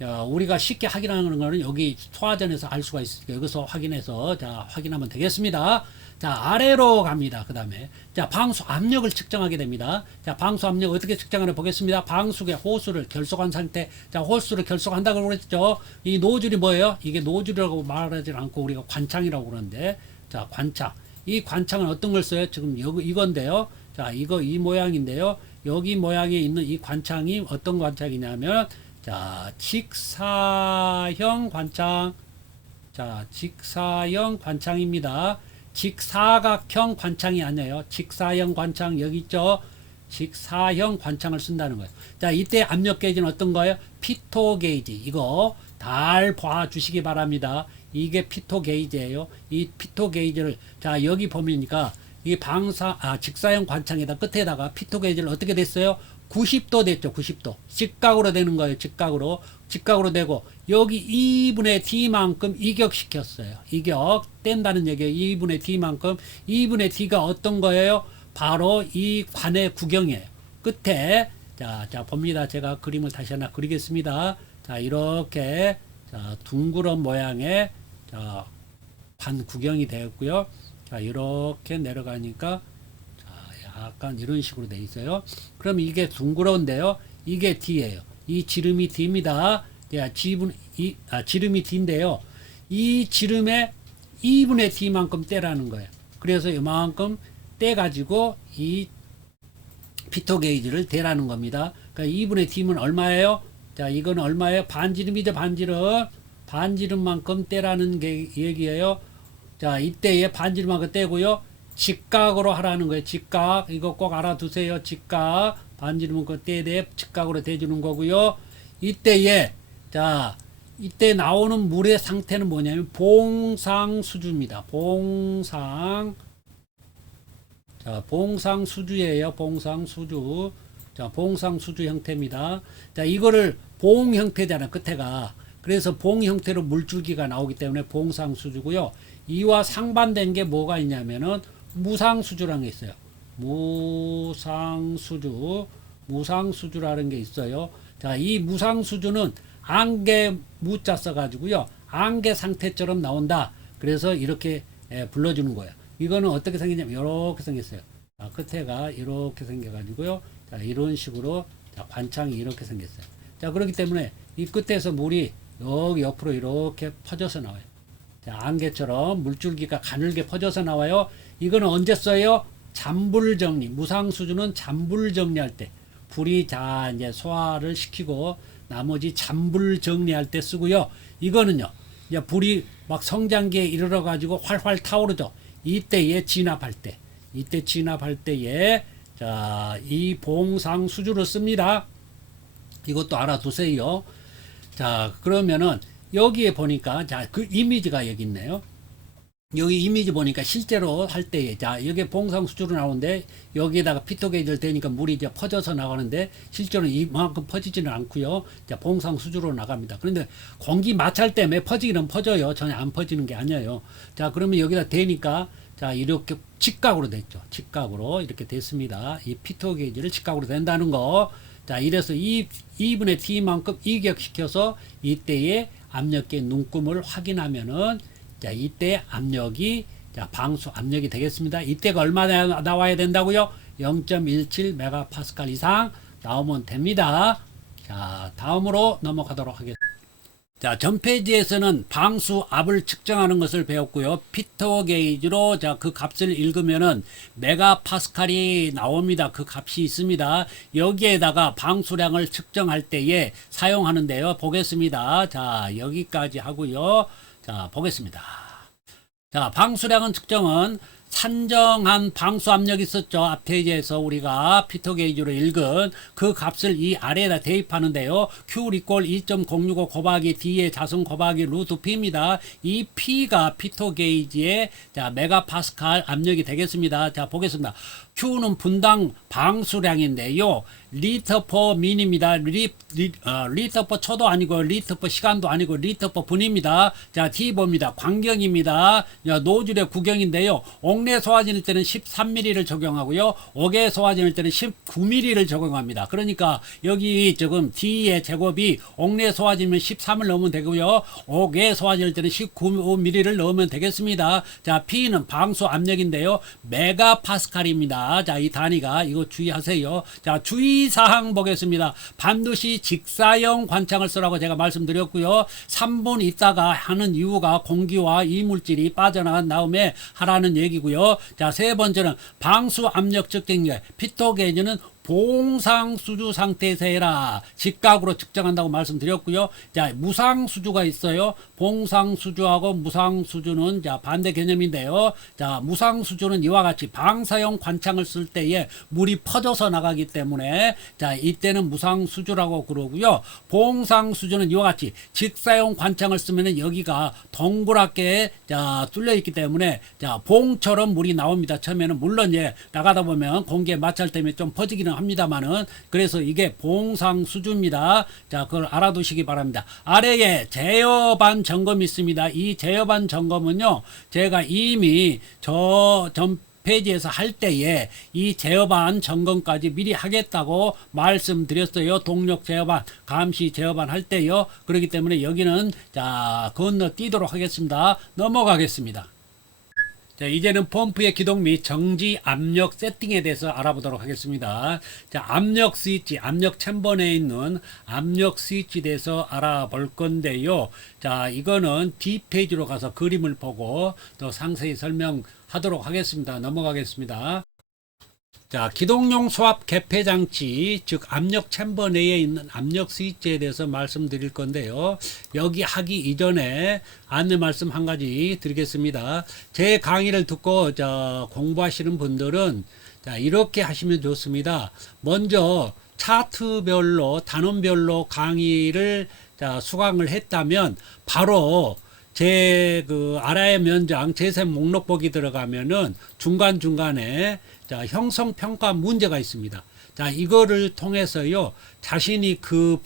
우리가 쉽게 확인하는 거는 여기 소화전에서 알 수가 있으니까 여기서 확인해서 자, 확인하면 되겠습니다. 자, 아래로 갑니다. 그 다음에 자, 방수 압력을 측정하게 됩니다. 자, 방수 압력 어떻게 측정하나 보겠습니다. 방수계 호수를 결속한 상태. 자, 호수를 결속한다고 그랬죠. 이 노즐이 뭐예요? 이게 노즐이라고 말하지 않고 우리가 관창이라고 그러는데, 자, 관창. 이 관창은 어떤 걸 써요? 지금 여기 이건데요. 자, 이 모양인데요. 여기 모양에 있는 이 관창이 어떤 관창이냐면 자, 직사형 관창. 자, 직사형 관창입니다. 직사각형 관창이 아니에요. 직사형 관창 여기 있죠. 직사형 관창을 쓴다는 거예요. 자, 이때 압력 게이지는 어떤 거예요? 피토 게이지. 이거 잘 봐주시기 바랍니다. 이게 피토 게이지예요. 이 피토 게이지를 자 여기 보면니까 이 직사형 관창에다 끝에다가 피토 게이지를 어떻게 됐어요? 90도 됐죠. 90도. 직각으로 되는 거예요. 직각으로 되고 여기 2분의 D만큼 이격시켰어요. 이격 뗀다는 얘기예요. 2분의 D만큼. 2분의 D가 어떤 거예요? 바로 이 관의 구경이에요. 끝에 자 봅니다. 제가 그림을 다시 하나 그리겠습니다. 자 이렇게 자 둥그런 모양의 자 관 구경이 되었고요. 자 이렇게 내려가니까 자 약간 이런 식으로 돼 있어요. 그럼 이게 둥그러운데요. 이게 D예요. 이 지름이 D입니다. 지름이 D인데요. 이 지름의 2분의 D만큼 떼라는 거예요. 그래서 이만큼 떼가지고 이 피토 게이지를 대라는 겁니다. 그러니까 2분의 D면 얼마예요? 자, 이건 얼마예요? 반지름이죠, 반지름. 반지름만큼 떼라는 얘기예요. 자, 이때에 반지름만큼 떼고요. 직각으로 하라는 거예요. 직각. 이거 꼭 알아두세요. 직각. 반지름만큼 떼대 직각으로 대주는 거고요. 이때에 자, 이때 나오는 물의 상태는 뭐냐면 봉상수주입니다. 봉상수주예요. 봉상수주. 자, 봉상수주 형태입니다. 자, 이거를 봉 형태잖아, 끝에가. 그래서 봉 형태로 물줄기가 나오기 때문에 봉상수주고요. 이와 상반된 게 뭐가 있냐면은 무상수주라는 게 있어요. 무상수주라는 게 있어요. 자, 이 무상수주는 안개 무자 써가지고요. 안개 상태처럼 나온다. 그래서 이렇게 불러주는 거예요. 이거는 어떻게 생겼냐면 이렇게 생겼어요. 자, 끝에가 이렇게 생겨가지고요. 자, 이런 식으로 자, 관창이 이렇게 생겼어요. 자, 그렇기 때문에 이 끝에서 물이 여기 옆으로 이렇게 퍼져서 나와요. 자, 안개처럼 물줄기가 가늘게 퍼져서 나와요. 이거는 언제 써요? 잔불 정리. 무상수주는 잔불 정리할 때. 불이 다 이제 소화를 시키고 나머지 잔불 정리할 때 쓰고요. 이거는요. 이제 불이 막 성장기에 이르러 가지고 활활 타오르죠. 이때 진압할 때에 자, 이 봉상수주를 씁니다. 이것도 알아두세요. 자, 그러면은 여기에 보니까 자, 그 이미지가 여기 있네요. 여기 이미지 보니까 실제로 할 때에 자, 여기 봉상수주로 나오는데 여기에다가 피토 게이지를 대니까 물이 이제 퍼져서 나가는데 실제로는 이만큼 퍼지지는 않고요. 자, 봉상수주로 나갑니다. 그런데 공기 마찰 때문에 퍼지기는 퍼져요. 전혀 안 퍼지는 게 아니에요. 자, 그러면 여기다 대니까 자, 이렇게 직각으로 됐죠. 직각으로 이렇게 됐습니다. 이 피토 게이지를 직각으로 된다는 거. 자, 이래서 2분의 T만큼 이격시켜서 이때의 압력계 눈금을 확인하면은 자, 이때 압력이 자, 방수 압력이 되겠습니다. 이때가 얼마나 나와야 된다고요? 0.17 메가파스칼 이상 나오면 됩니다. 자, 다음으로 넘어가도록 하겠습니다. 자, 전 페이지에서는 방수압을 측정하는 것을 배웠고요. 피토 게이지로 자, 그 값을 읽으면은 메가파스칼이 나옵니다. 그 값이 있습니다. 여기에다가 방수량을 측정할 때에 사용하는데요. 보겠습니다. 자, 여기까지 하고요. 자, 보겠습니다. 자, 방수량은 측정은 산정한 방수 압력이 있었죠. 앞 페이지에서 우리가 피토 게이지로 읽은 그 값을 이 아래에다 대입하는데요. Q 이꼴 2.065 곱하기 D의 자승 곱하기 루트 P입니다. 이 P가 피토 게이지의 자, 메가파스칼 압력이 되겠습니다. 자, 보겠습니다. Q는 분당 방수량인데요. 리터 퍼 민입니다. 리터 퍼 초도 아니고 리터 퍼 시간도 아니고 리터 퍼 분입니다. 자, D 봅니다. 광경입니다. 자, 노즐의 구경인데요. 옥내 소화진일 때는 13mm를 적용하고요. 옥외 소화진일 때는 19mm를 적용합니다. 그러니까 여기 지금 D의 제곱이 옥내 소화진이면 13을 넣으면 되고요. 옥외 소화진일 때는 19mm를 넣으면 되겠습니다. 자, P는 방수 압력인데요. 메가파스칼입니다. 자, 이 단위가 이거 주의하세요. 자, 주의사항 보겠습니다. 반드시 직사형 관창을 쓰라고 제가 말씀드렸고요. 3분 있다가 하는 이유가 공기와 이물질이 빠져나간 다음에 하라는 얘기고요. 자, 세 번째는 방수 압력 측정기 피토 게이지는 봉상수주 상태에서 해라. 직각으로 측정한다고 말씀드렸고요. 자, 무상수주가 있어요. 봉상수주하고 무상수주는 자, 반대 개념인데요. 자, 무상수주는 이와 같이 방사형 관창을 쓸 때에 물이 퍼져서 나가기 때문에 자, 이때는 무상수주라고 그러고요. 봉상수주는 이와 같이 직사형 관창을 쓰면은 여기가 동그랗게 자, 뚫려 있기 때문에 자, 봉처럼 물이 나옵니다. 처음에는 물론 예, 나가다 보면 공기에 마찰 때문에 좀 퍼지기는 합니다만은 그래서 이게 봉상수주입니다. 자, 그걸 알아두시기 바랍니다. 아래에 제어반 점검이 있습니다. 이 제어반 점검은요, 제가 이미 전 페이지에서 할 때에 이 제어반 점검까지 미리 하겠다고 말씀드렸어요. 동력 제어반, 감시 제어반 할 때요. 그렇기 때문에 여기는 자, 건너뛰도록 하겠습니다. 넘어가겠습니다. 자, 이제는 펌프의 기동 및 정지 압력 세팅에 대해서 알아보도록 하겠습니다. 자, 압력 스위치, 압력 챔버 내에 있는 압력 스위치에 대해서 알아볼 건데요. 자, 이거는 뒷페이지로 가서 그림을 보고 더 상세히 설명하도록 하겠습니다. 넘어가겠습니다. 자, 기동용 수압 개폐 장치, 즉 압력 챔버 내에 있는 압력 스위치에 대해서 말씀드릴 건데요. 여기 하기 이전에 안내 말씀 한 가지 드리겠습니다. 제 강의를 듣고 공부하시는 분들은 자, 이렇게 하시면 좋습니다. 먼저 차트별로 단원별로 강의를 수강을 했다면 바로 제 알아야 면장 재생 목록 보기 들어가면은 중간중간에 자, 형성평가 문제가 있습니다. 자, 이거를 통해서요, 자신이 그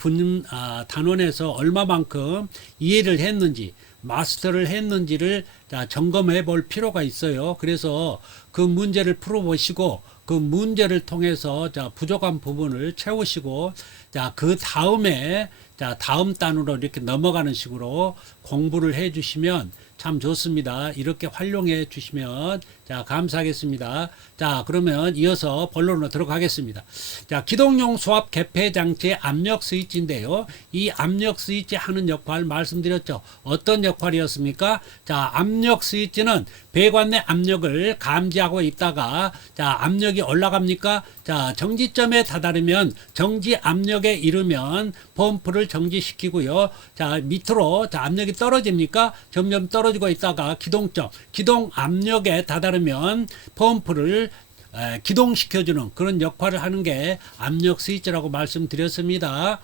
단원에서 얼마만큼 이해를 했는지, 마스터를 했는지를 자, 점검해 볼 필요가 있어요. 그래서 그 문제를 풀어보시고, 그 문제를 통해서 자, 부족한 부분을 채우시고, 자, 그 다음에 자, 다음 단으로 이렇게 넘어가는 식으로 공부를 해 주시면 참 좋습니다. 이렇게 활용해 주시면 자, 감사하겠습니다. 자, 그러면 이어서 본론으로 들어가겠습니다. 자, 기동용 수압 개폐 장치의 압력 스위치인데요. 이 압력 스위치 하는 역할 말씀드렸죠. 어떤 역할이었습니까? 자, 압력 스위치는 배관 내 압력을 감지하고 있다가 자, 압력이 올라갑니까? 자, 정지점에 다다르면 정지 압력에 이르면 펌프를 정지시키고요. 자, 밑으로 자, 압력이 떨어집니까? 점점 떨어지고 있다가 기동점, 기동 압력에 다다르면 펌프를 기동시켜주는 그런 역할을 하는 게 압력 스위치라고 말씀드렸습니다.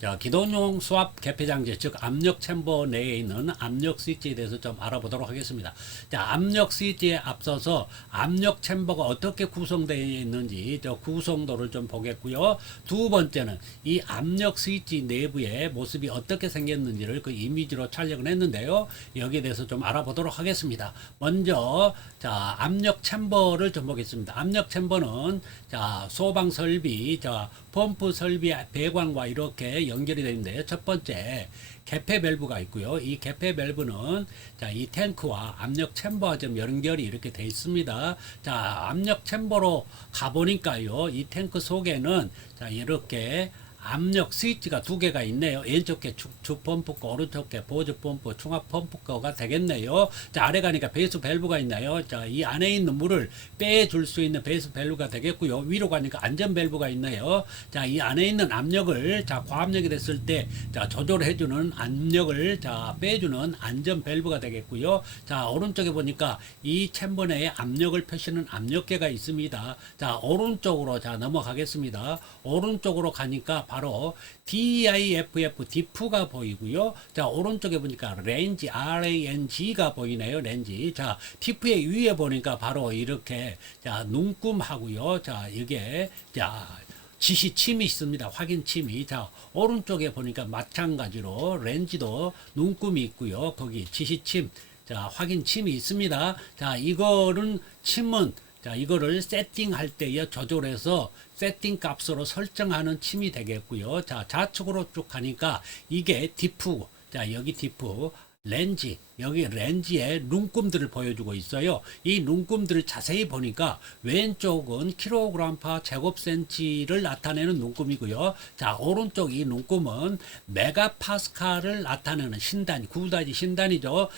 자, 기동용 수압 개폐 장치, 즉 압력 챔버 내에 있는 압력 스위치에 대해서 좀 알아보도록 하겠습니다. 자, 압력 스위치에 앞서서 압력 챔버가 어떻게 구성되어 있는지 저 구성도를 좀 보겠고요. 두 번째는 이 압력 스위치 내부의 모습이 어떻게 생겼는지를 그 이미지로 촬영을 했는데요. 여기에 대해서 좀 알아보도록 하겠습니다. 먼저 자, 압력 챔버를 좀 보겠습니다. 압력 챔버는 자, 소방 설비, 자, 펌프 설비 배관과 이렇게 연결이 되는데요. 첫 번째 개폐 밸브가 있고요. 이 개폐 밸브는 자, 이 탱크와 압력 챔버와 좀 연결이 이렇게 되어 있습니다. 자, 압력 챔버로 가보니까요. 이 탱크 속에는 자, 이렇게 압력 스위치가 두 개가 있네요. 왼쪽에 주펌프 거, 오른쪽에 보조펌프, 충합펌프 거가 되겠네요. 자, 아래 가니까 베이스 밸브가 있나요? 자, 이 안에 있는 물을 빼줄 수 있는 베이스 밸브가 되겠고요. 위로 가니까 안전 밸브가 있네요. 자, 이 안에 있는 압력을 자, 과압력이 됐을 때 자, 조절해주는 압력을 자, 빼주는 안전 밸브가 되겠고요. 자, 오른쪽에 보니까 이 챔버 내에 압력을 표시는 압력계가 있습니다. 자, 오른쪽으로 자, 넘어가겠습니다. 오른쪽으로 가니까 바로 DIFF 디프가 보이고요. 자, 오른쪽에 보니까 렌지 RANG가 보이네요. 렌지. 자, 디프의 위에 보니까 바로 이렇게 자, 눈금하고요. 자, 이게 자, 지시침이 있습니다. 확인침이. 자, 오른쪽에 보니까 마찬가지로 렌지도 눈금이 있고요. 거기 지시침, 자, 확인침이 있습니다. 자, 이거는 침은 자, 이거를 세팅할 때에 조절해서 세팅 값으로 설정하는 침이 되겠고요. 자, 좌측으로 쭉 가니까 이게 디프, 자, 여기 디프, 렌지, 여기 렌지에 눈금들을 보여주고 있어요. 이 눈금들을 자세히 보니까 왼쪽은 킬로그램/파 제곱센치를 나타내는 눈금이고요. 자, 오른쪽 이 눈금은 메가파스칼을 나타내는 신단, 구다지 신단이죠.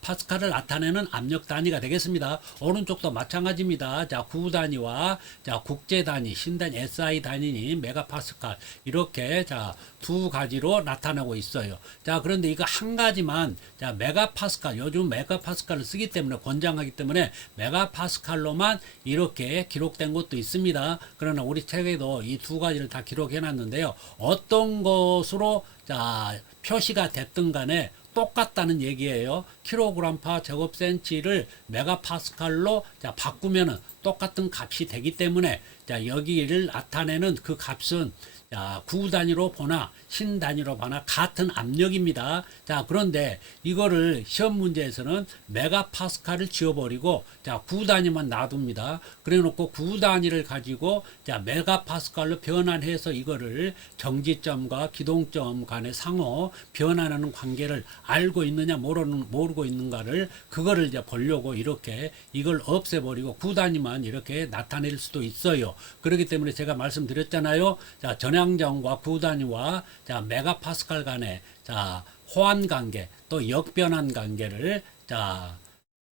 파스칼을 나타내는 압력 단위가 되겠습니다. 오른쪽도 마찬가지입니다. 자, 구 단위와 자, 국제 단위, 신단 SI 단위니 메가파스칼 이렇게 자, 두 가지로 나타나고 있어요. 자, 그런데 이거 한 가지만 자, 메가파스칼 요즘 메가파스칼을 쓰기 때문에 권장하기 때문에 메가파스칼로만 이렇게 기록된 것도 있습니다. 그러나 우리 책에도 이 두 가지를 다 기록해 놨는데요. 어떤 것으로 자, 표시가 됐든 간에 똑같다는 얘기예요. 킬로그램파 제곱센치를 메가파스칼로 자, 바꾸면은 똑같은 값이 되기 때문에 자, 여기를 나타내는 그 값은 자, 구 단위로 보나 신 단위로 보나 같은 압력입니다. 자, 그런데 이거를 시험 문제에서는 메가파스칼을 지워버리고 자, 구 단위만 놔둡니다. 그래 놓고 구 단위를 가지고 자, 메가파스칼로 변환해서 이거를 정지점과 기동점 간의 상호 변환하는 관계를 알고 있느냐 모르고 있는가를 그거를 이제 보려고 이렇게 이걸 없애버리고 구 단위만 이렇게 나타낼 수도 있어요. 그렇기 때문에 제가 말씀드렸잖아요. 자, 전향점과 구 단위와 자, 메가파스칼 간의 자, 호환 관계 또 역변환 관계를 자,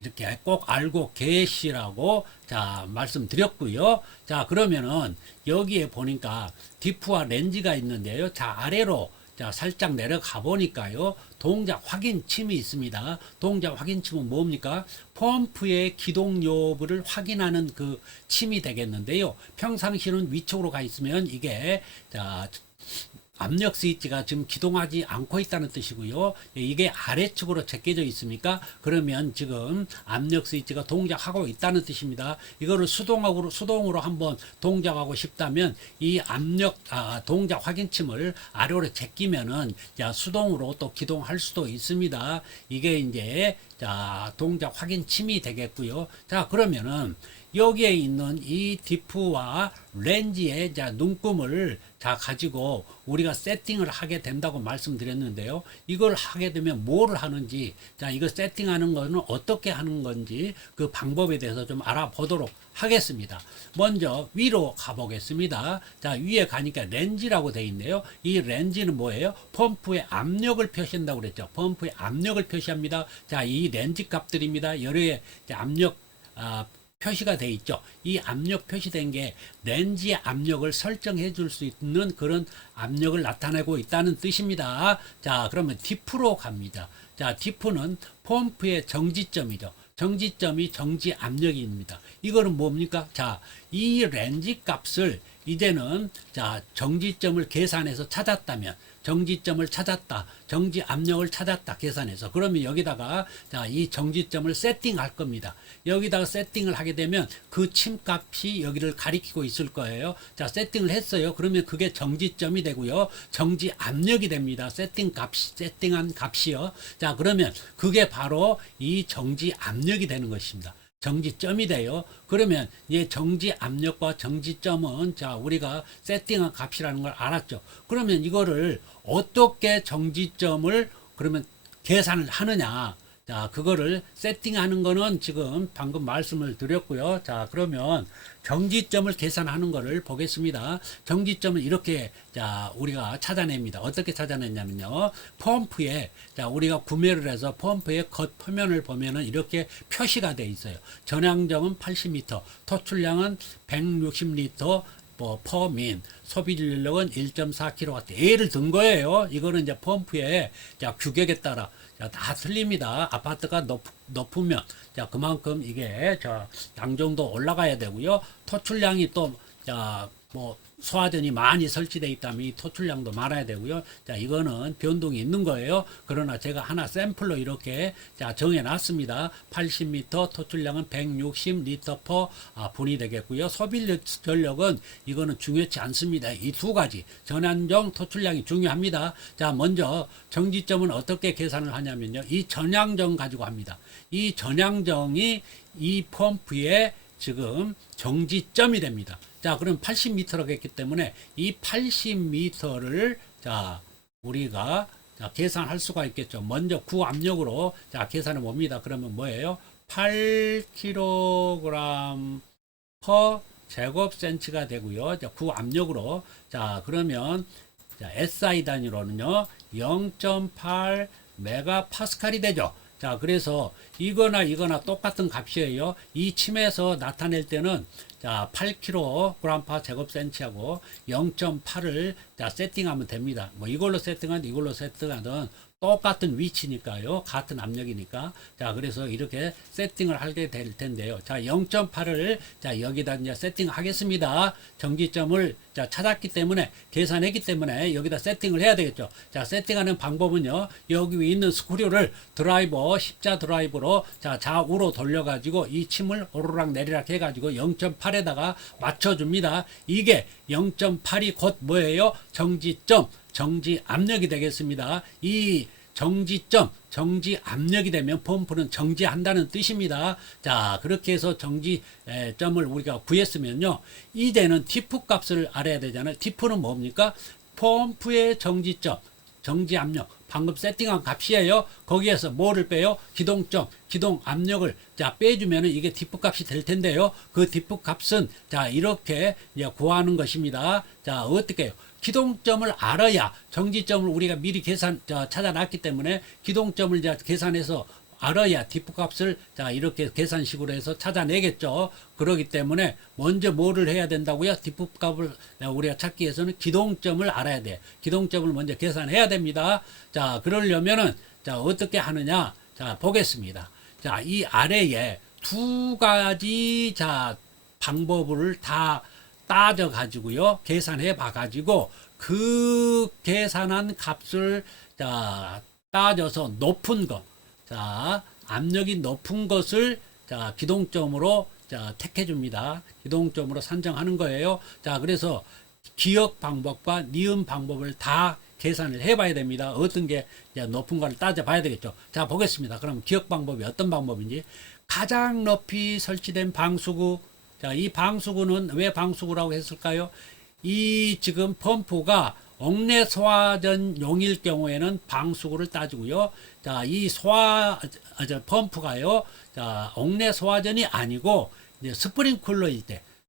이렇게 꼭 알고 계시라고 자, 말씀드렸고요. 자, 그러면은 여기에 보니까 디프와 렌즈가 있는데요. 자, 아래로 자, 살짝 내려가 보니까요. 동작 확인 침이 있습니다. 동작 확인 침은 뭡니까? 펌프의 기동 여부를 확인하는 그 침이 되겠는데요. 평상시는 위쪽으로 가 있으면 이게 자, 압력 스위치가 지금 기동하지 않고 있다는 뜻이고요. 이게 아래쪽으로 제껴져 있습니까? 그러면 지금 압력 스위치가 동작하고 있다는 뜻입니다. 이거를 수동으로 한번 동작하고 싶다면 이 동작 확인침을 아래로 제끼면은 자, 수동으로 또 기동할 수도 있습니다. 이게 이제 자, 동작 확인침이 되겠고요. 자, 그러면은 여기에 있는 이 디프와 렌즈의 자, 눈금을 자, 가지고 우리가 세팅을 하게 된다고 말씀드렸는데요. 이걸 하게 되면 뭐를 하는지, 자, 이거 세팅하는 거는 어떻게 하는 건지 그 방법에 대해서 좀 알아보도록 하겠습니다. 먼저 위로 가보겠습니다. 자, 위에 가니까 렌즈라고 되어 있네요. 이 렌즈는 뭐예요? 펌프의 압력을 표시한다고 그랬죠. 펌프의 압력을 표시합니다. 자, 이 렌즈 값들입니다. 여러 개의 압력, 표시가 돼 있죠. 이 압력 표시된 게 렌즈의 압력을 설정해 줄 수 있는 그런 압력을 나타내고 있다는 뜻입니다. 자, 그러면 디프로 갑니다. 자, 디프는 펌프의 정지점이죠. 정지점이 정지 압력입니다. 이거는 뭡니까? 자, 이 렌즈 값을 이제는 자, 정지점을 계산해서 찾았다면 정지점을 찾았다. 정지 압력을 찾았다. 계산해서. 그러면 여기다가 자, 이 정지점을 세팅할 겁니다. 여기다가 세팅을 하게 되면 그 침값이 여기를 가리키고 있을 거예요. 자, 세팅을 했어요. 그러면 그게 정지점이 되고요. 정지 압력이 됩니다. 세팅한 값이요. 자, 그러면 그게 바로 이 정지 압력이 되는 것입니다. 정지점이 돼요. 그러면 이 정지 압력과 정지점은 자, 우리가 세팅한 값이라는 걸 알았죠. 그러면 이거를 어떻게 정지점을 그러면 계산을 하느냐. 자, 그거를 세팅하는 거는 지금 방금 말씀을 드렸고요. 자, 그러면 정지점을 계산하는 거를 보겠습니다. 정지점을 이렇게 자, 우리가 찾아냅니다. 어떻게 찾아냈냐면요. 펌프에 자, 우리가 구매를 해서 펌프의 겉표면을 보면은 이렇게 표시가 되어 있어요. 전향정은 80m, 토출량은 160리터 퍼민, 소비 전력은 1.4kW. 예를 든 거예요. 이거는 이제 펌프의 자, 규격에 따라 자, 다 틀립니다. 아파트가 높으면 자, 그만큼 이게 자, 양정도 올라가야 되고요. 토출량이 또 자, 뭐 소화전이 많이 설치되어 있다면 이 토출량도 많아야 되고요. 자, 이거는 변동이 있는 거예요. 그러나 제가 하나 샘플로 이렇게 자, 정해 놨습니다. 80m, 토출량은 160리터 퍼 분이 되겠고요. 소비 전력은 이거는 중요치 않습니다. 이 두 가지 전향정, 토출량이 중요합니다. 자, 먼저 정지점은 어떻게 계산을 하냐면요. 이 전향정 가지고 합니다. 이 전향정이 이 펌프의 지금 정지점이 됩니다. 자, 그럼 80m라고 했기 때문에 이 80m를 자, 우리가 자, 계산할 수가 있겠죠. 먼저 구압력으로 자, 계산해 봅니다. 그러면 뭐예요? 8kg per 제곱센치가 되고요. 자, 구압력으로 자, 그러면 자, SI 단위로는요 0.8 메가파스칼이 되죠. 자, 그래서 이거나 똑같은 값이에요. 이 침에서 나타낼 때는 자, 8kg/제곱센치하고 0.8을 자, 세팅하면 됩니다. 뭐 이걸로 세팅하든 이걸로 세팅하든 똑같은 위치니까요. 같은 압력이니까. 자, 그래서 이렇게 세팅을 하게 될 텐데요. 자, 0.8을 자, 여기다 이제 세팅하겠습니다. 정지점을 자, 찾았기 때문에 계산했기 때문에 여기다 세팅을 해야 되겠죠. 자, 세팅하는 방법은요. 여기 위에 있는 스크류를 드라이버 십자 드라이버로 자, 좌우로 돌려 가지고 이 침을 오르락 내리락 해 가지고 0.8에다가 맞춰 줍니다. 이게 0.8이 곧 뭐예요? 정지점, 정지 압력이 되겠습니다. 이 정지점, 정지 압력이 되면 펌프는 정지한다는 뜻입니다. 자, 그렇게 해서 정지점을 우리가 구했으면요. 이제는 디프 값을 알아야 되잖아요. 디프는 뭡니까? 펌프의 정지점, 정지 압력, 방금 세팅한 값이에요. 거기에서 뭐를 빼요? 기동점, 기동 압력을 자 빼주면은 이게 디프 값이 될 텐데요. 그 디프 값은 자 이렇게 이제 구하는 것입니다. 자, 어떻게 해요? 기동점을 알아야 정지점을 우리가 미리 찾아놨기 때문에 기동점을 이제 계산해서 알아야 디프 값을 자 이렇게 계산식으로 해서 찾아내겠죠. 그러기 때문에 먼저 뭐를 해야 된다고요? 디프 값을 우리가 찾기 위해서는 기동점을 알아야 돼. 기동점을 먼저 계산해야 됩니다. 자, 그러려면은 자 어떻게 하느냐? 자, 보겠습니다. 자, 이 아래에 두 가지 자 방법을 다 따져 가지고요. 계산해 봐 가지고 그 계산한 값을 자 따져서 높은 거. 자, 압력이 높은 것을 자, 기동점으로 자, 택해 줍니다. 기동점으로 산정하는 거예요. 자, 그래서 기억 방법과 니은 방법을 다 계산을 해 봐야 됩니다. 어떤 게 높은 거를 따져 봐야 되겠죠. 자, 보겠습니다. 그럼 기억 방법이 어떤 방법인지. 가장 높이 설치된 방수구. 자, 이 방수구는 왜 방수구라고 했을까요? 이 지금 펌프가 옥내 소화전용일 경우에는 방수구를 따지고요. 자, 이 펌프가요. 자, 옥내 소화전이 아니고 이제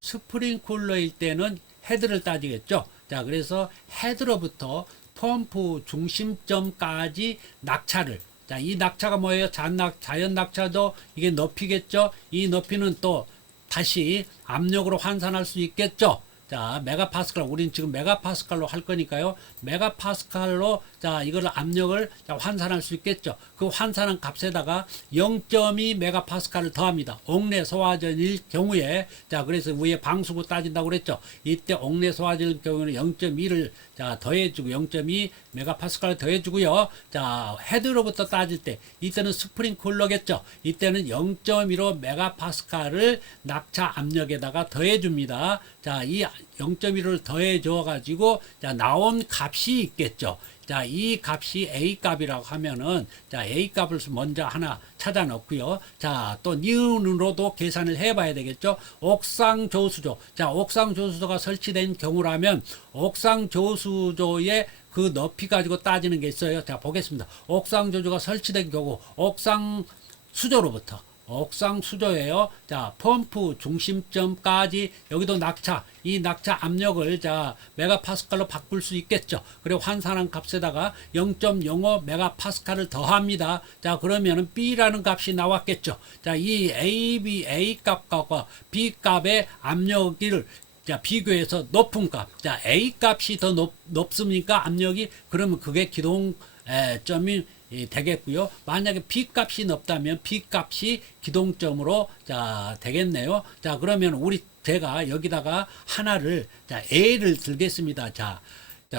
스프링쿨러일 때는 헤드를 따지겠죠. 자, 그래서 헤드로부터 펌프 중심점까지 낙차를 자, 이 낙차가 뭐예요? 자연 낙차도 이게 높이겠죠. 이 높이는 또 다시 압력으로 환산할 수 있겠죠. 자, 메가파스칼, 우리는 지금 메가파스칼로 할 거니까요. 메가파스칼로 자 이걸 압력을 자, 환산할 수 있겠죠. 그 환산한 값에다가 0.2 메가파스칼을 더합니다. 옥내 소화전일 경우에 자 그래서 위에 방수구 따진다고 그랬죠. 이때 옥내 소화전일 경우는 0.2를 자 더해주고 0.2 메가파스칼을 더해주고요. 자 헤드로부터 따질 때 이때는 스프링쿨러겠죠. 이때는 0.15 메가파스칼을 낙차 압력에다가 더해줍니다. 자, 이 0.1을 더해줘 가지고 자 나온 값이 있겠죠. 자, 이 값이 A 값이라고 하면은 자 A 값을 먼저 하나 찾아 놓고요. 자, 또 니은으로도 계산을 해 봐야 되겠죠. 옥상 조수조. 자, 옥상 조수조가 설치된 경우라면 옥상 조수조의 그 높이 가지고 따지는 게 있어요. 자, 보겠습니다. 옥상 조수조가 설치된 경우 옥상 수조로부터 옥상 수조예요. 자, 펌프 중심점까지 여기도 낙차, 이 낙차 압력을 자 메가파스칼로 바꿀 수 있겠죠. 그리고 환산한 값에다가 0.05 메가파스칼을 더합니다. 자, 그러면은 B라는 값이 나왔겠죠. 자, 이 A 값과 B 값의 압력을 자, 비교해서 높은 값. 자, A 값이 더 높습니까? 압력이? 그러면 그게 기동점이 되겠고요. 만약에 B 값이 높다면 B 값이 기동점으로 자 되겠네요. 자, 그러면 제가 여기다가 하나를 자 A를 들겠습니다. 자,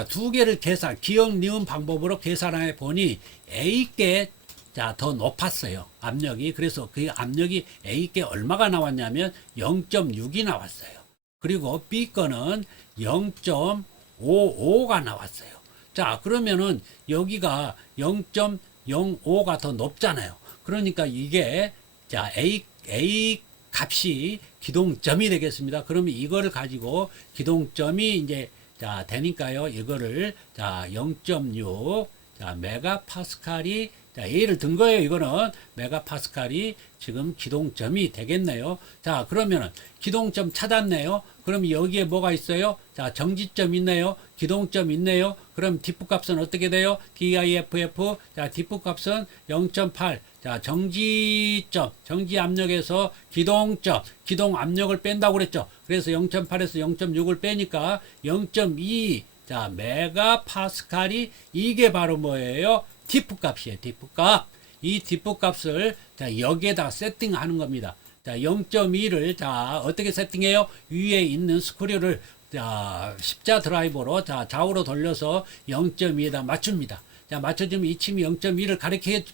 두 개를 기억 니은 방법으로 계산해 보니 A께 자 더 높았어요. 압력이. 그래서 그 압력이 A께 얼마가 나왔냐면 0.6이 나왔어요. 그리고 B 거는 0.55가 나왔어요. 자, 그러면은 여기가 0.05가 더 높잖아요. 그러니까 이게 자 A 값이 기동점이 되겠습니다. 그러면 이거를 가지고 기동점이 이제 자 되니까요. 이거를 자 0.6 자 메가파스칼이 자, 예를 든 거예요. 이거는 메가파스칼이 지금 기동점이 되겠네요. 자, 그러면은 기동점 찾았네요. 그럼 여기에 뭐가 있어요? 자, 정지점 있네요. 기동점 있네요. 그럼 디프 값은 어떻게 돼요? DIFF. 자, 디프 값은 0.8. 자, 정지점, 정지 압력에서 기동점, 기동 압력을 뺀다고 그랬죠. 그래서 0.8에서 0.6을 빼니까 0.2. 자, 메가파스칼이 이게 바로 뭐예요? 디프 값이에요. 디프 값. 이 디프 값을 자, 여기에다 세팅하는 겁니다. 자, 0.2를 자, 어떻게 세팅해요? 위에 있는 스크류를 자, 십자 드라이버로 자, 좌우로 돌려서 0.2에다 맞춥니다. 자, 맞춰주면 이 침이 0.2를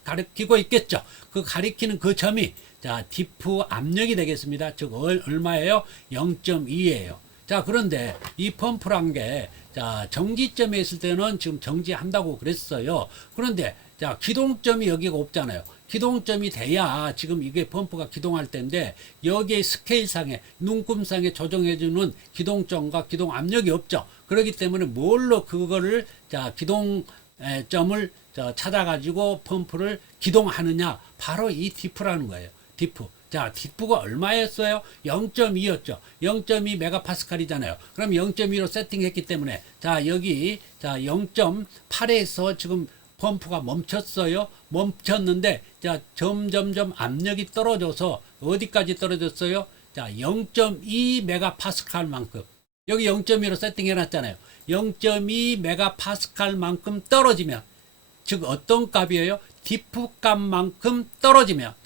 가리키고 있겠죠. 그 가리키는 그 점이 자, 디프 압력이 되겠습니다. 즉 얼마예요? 0.2예요. 자, 그런데 이 펌프란 게 자, 정지점에 있을 때는 지금 정지한다고 그랬어요. 그런데 자, 기동점이 여기가 없잖아요. 기동점이 돼야 지금 이게 펌프가 기동할 때인데 여기에 스케일상에 눈금상에 조정해주는 기동점과 기동 압력이 없죠. 그렇기 때문에 뭘로 그거를 자, 기동점을 찾아가지고 펌프를 기동하느냐? 바로 이 디프라는 거예요. 디프. 자, 디프가 얼마였어요? 0.2였죠. 0.2 메가파스칼이잖아요. 그럼 0.2로 세팅했기 때문에 자, 여기 자, 0.8에서 지금 펌프가 멈췄어요. 멈췄는데 자, 점점점 압력이 떨어져서 어디까지 떨어졌어요? 자, 0.2 메가파스칼만큼. 여기 0.2로 세팅해 놨잖아요. 0.2 메가파스칼만큼 떨어지면 즉 어떤 값이에요? 디프 값만큼 떨어지면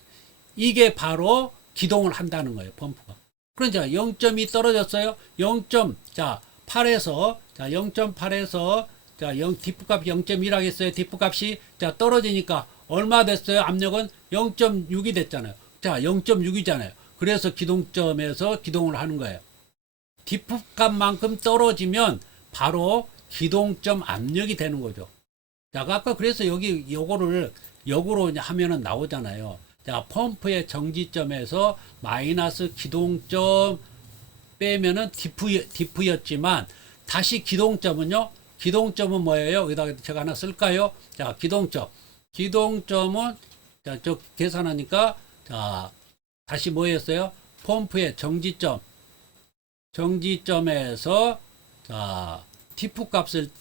이게 바로 기동을 한다는 거예요, 펌프가. 그러니까 0.2 떨어졌어요. 0.8에서 자, 0.8에서 자, 디프 값 0.1 하겠어요. 디프 값이 자, 떨어지니까 얼마 됐어요? 압력은 0.6이 됐잖아요. 자, 0.6이잖아요. 그래서 기동점에서 기동을 하는 거예요. 디프 값만큼 떨어지면 바로 기동점 압력이 되는 거죠. 자, 아까 그래서 여기 요거를 역으로 하면은 나오잖아요. 자, 펌프의 정지점에서 마이너스 기동점 빼면은 디프였지만 다시 기동점은요. 기동점은 뭐예요? 여기다가 제가 하나 쓸까요? 자, 기동점. 기동점은 자, 저 계산하니까 자, 다시 뭐였어요? 펌프의 정지점. 정지점에서 자, 디프 값을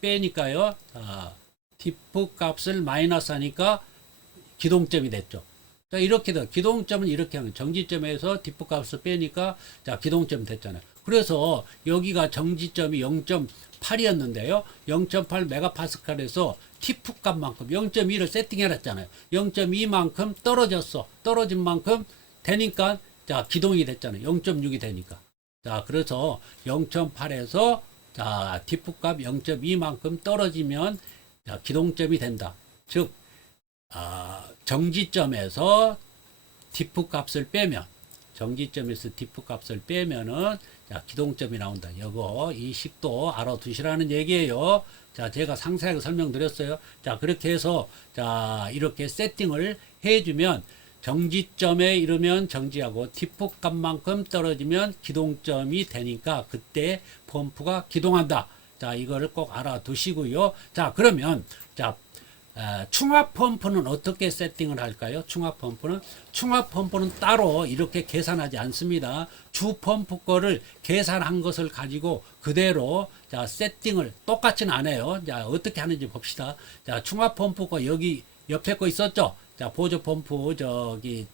빼니까요. 자, 디프 값을 마이너스 하니까 기동점이 됐죠. 자, 이렇게 돼. 기동점은 이렇게 하는 정지점에서 디프 값을 빼니까 자, 기동점 됐잖아요. 그래서 여기가 정지점이 0.8이었는데요. 0.8 메가파스칼에서 디프 값만큼 0.2를 세팅해 놨잖아요. 0.2만큼 떨어졌어. 떨어진 만큼 되니까 자, 기동이 됐잖아요. 0.6이 되니까. 자, 그래서 0.8에서 자, 디프 값 0.2만큼 떨어지면 자, 기동점이 된다. 즉 정지점에서 디프 값을 빼면 정지점에서 디프 값을 빼면은 자, 기동점이 나온다. 이거 이 식도 알아두시라는 얘기예요. 자, 제가 상세하게 설명드렸어요. 자, 그렇게 해서 자, 이렇게 세팅을 해주면 정지점에 이르면 정지하고 디프 값만큼 떨어지면 기동점이 되니까 그때 펌프가 기동한다. 자, 이거를 꼭 알아두시고요. 자, 그러면 자, 충합 펌프는 어떻게 세팅을 할까요? 충합 펌프는 따로 이렇게 계산하지 않습니다. 주 펌프 거를 계산한 것을 가지고 그대로 자, 세팅을 똑같이는 안 해요. 자, 어떻게 하는지 봅시다. 자, 충합 펌프 거 여기 옆에 거 있었죠? 자, 보조 펌프 저기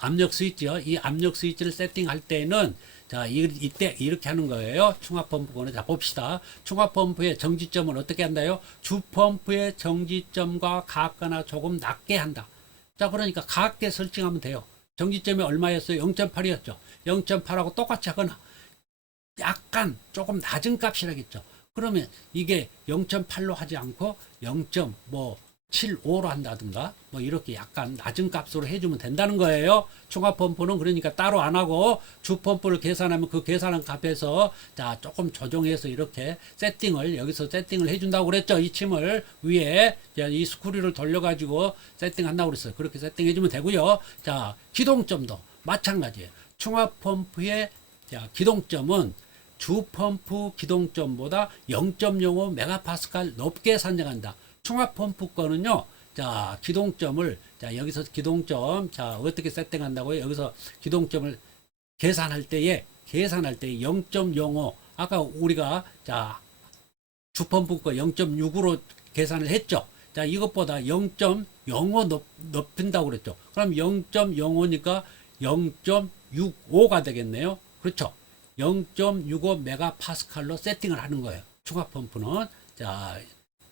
압력 스위치요. 이 압력 스위치를 세팅할 때는 자, 이때 이렇게 하는 거예요. 충합 펌프거는. 자, 봅시다. 충합 펌프의 정지점은 어떻게 한다요? 주 펌프의 정지점과 같거나 조금 낮게 한다. 자, 그러니까 같게 설정하면 돼요. 정지점이 얼마였어요? 0.8이었죠. 0.8하고 똑같이 하거나 약간 조금 낮은 값이라겠죠. 그러면 이게 0.8로 하지 않고 0.75로 한다든가 뭐 이렇게 약간 낮은 값으로 해주면 된다는 거예요. 충합 펌프는 그러니까 따로 안 하고 주 펌프를 계산하면 그 계산한 값에서 자, 조금 조정해서 이렇게 여기서 세팅을 해준다고 그랬죠. 이 침을 위에 이 스크류를 돌려가지고 세팅한다고 그랬어요. 그렇게 세팅해주면 되고요. 자, 기동점도 마찬가지예요. 충합 펌프의 자, 기동점은 주 펌프 기동점보다 0.05 메가파스칼 높게 산정한다. 충합 펌프 거는요. 자, 기동점을 자, 여기서 기동점 자, 어떻게 세팅한다고요? 여기서 기동점을 계산할 때에 0.05 아까 우리가 자, 주펌프 거 0.6으로 계산을 했죠. 자, 이것보다 0.05 높인다고 그랬죠. 그럼 0.05니까 0.65가 되겠네요. 그렇죠. 0.65 메가파스칼로 세팅을 하는 거예요. 충합 펌프는. 자,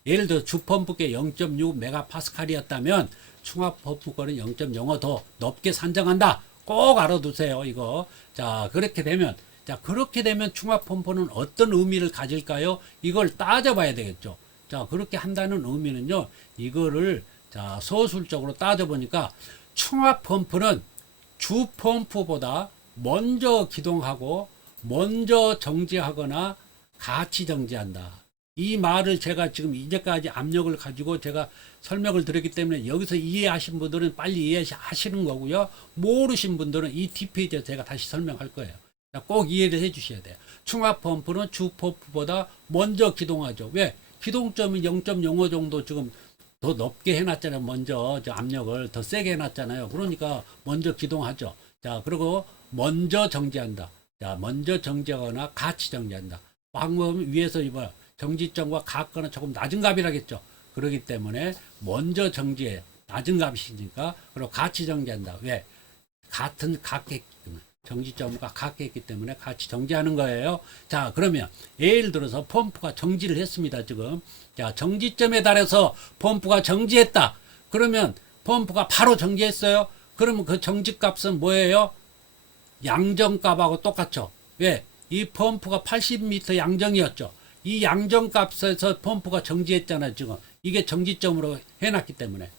예를 들어 주펌프께 0.6 메가파스칼이었다면 충합 펌프 거는 0.05 더 높게 산정한다. 꼭 알아두세요, 이거. 자, 그렇게 되면 충합 펌프는 어떤 의미를 가질까요? 이걸 따져봐야 되겠죠. 자, 그렇게 한다는 의미는요, 이거를, 자, 서술적으로 따져보니까, 충합 펌프는 주 펌프보다 먼저 기동하고, 먼저 정지하거나 같이 정지한다. 이 말을 제가 지금 이제까지 압력을 가지고 제가 설명을 드렸기 때문에 여기서 이해하신 분들은 빨리 이해하시는 거고요. 모르신 분들은 이 뒷페이지에 제가 다시 설명할 거예요. 꼭 이해를 해 주셔야 돼요. 충합 펌프는 주 펌프보다 먼저 기동하죠. 왜? 기동점이 0.05 정도 지금 더 높게 해놨잖아요. 먼저 압력을 더 세게 해놨잖아요. 그러니까 먼저 기동하죠. 자, 그리고 먼저 정지한다. 자, 먼저 정지하거나 같이 정지한다. 방금 위에서 이봐요. 정지점과 같거나 조금 낮은 값이라겠죠. 그렇기 때문에 먼저 정지해. 낮은 값이니까. 그리고 같이 정지한다. 왜? 같게 정지점과 같게 했기 때문에 같이 정지하는 거예요. 자, 그러면 예를 들어서 펌프가 정지를 했습니다. 지금. 자, 정지점에 달해서 펌프가 정지했다. 그러면 펌프가 바로 정지했어요. 그러면 그 정지값은 뭐예요? 양정값하고 똑같죠. 왜? 이 펌프가 80m 양정이었죠. 이 양정값에서 펌프가 정지했잖아요. 지금 이게 정지점으로 해놨기 때문에.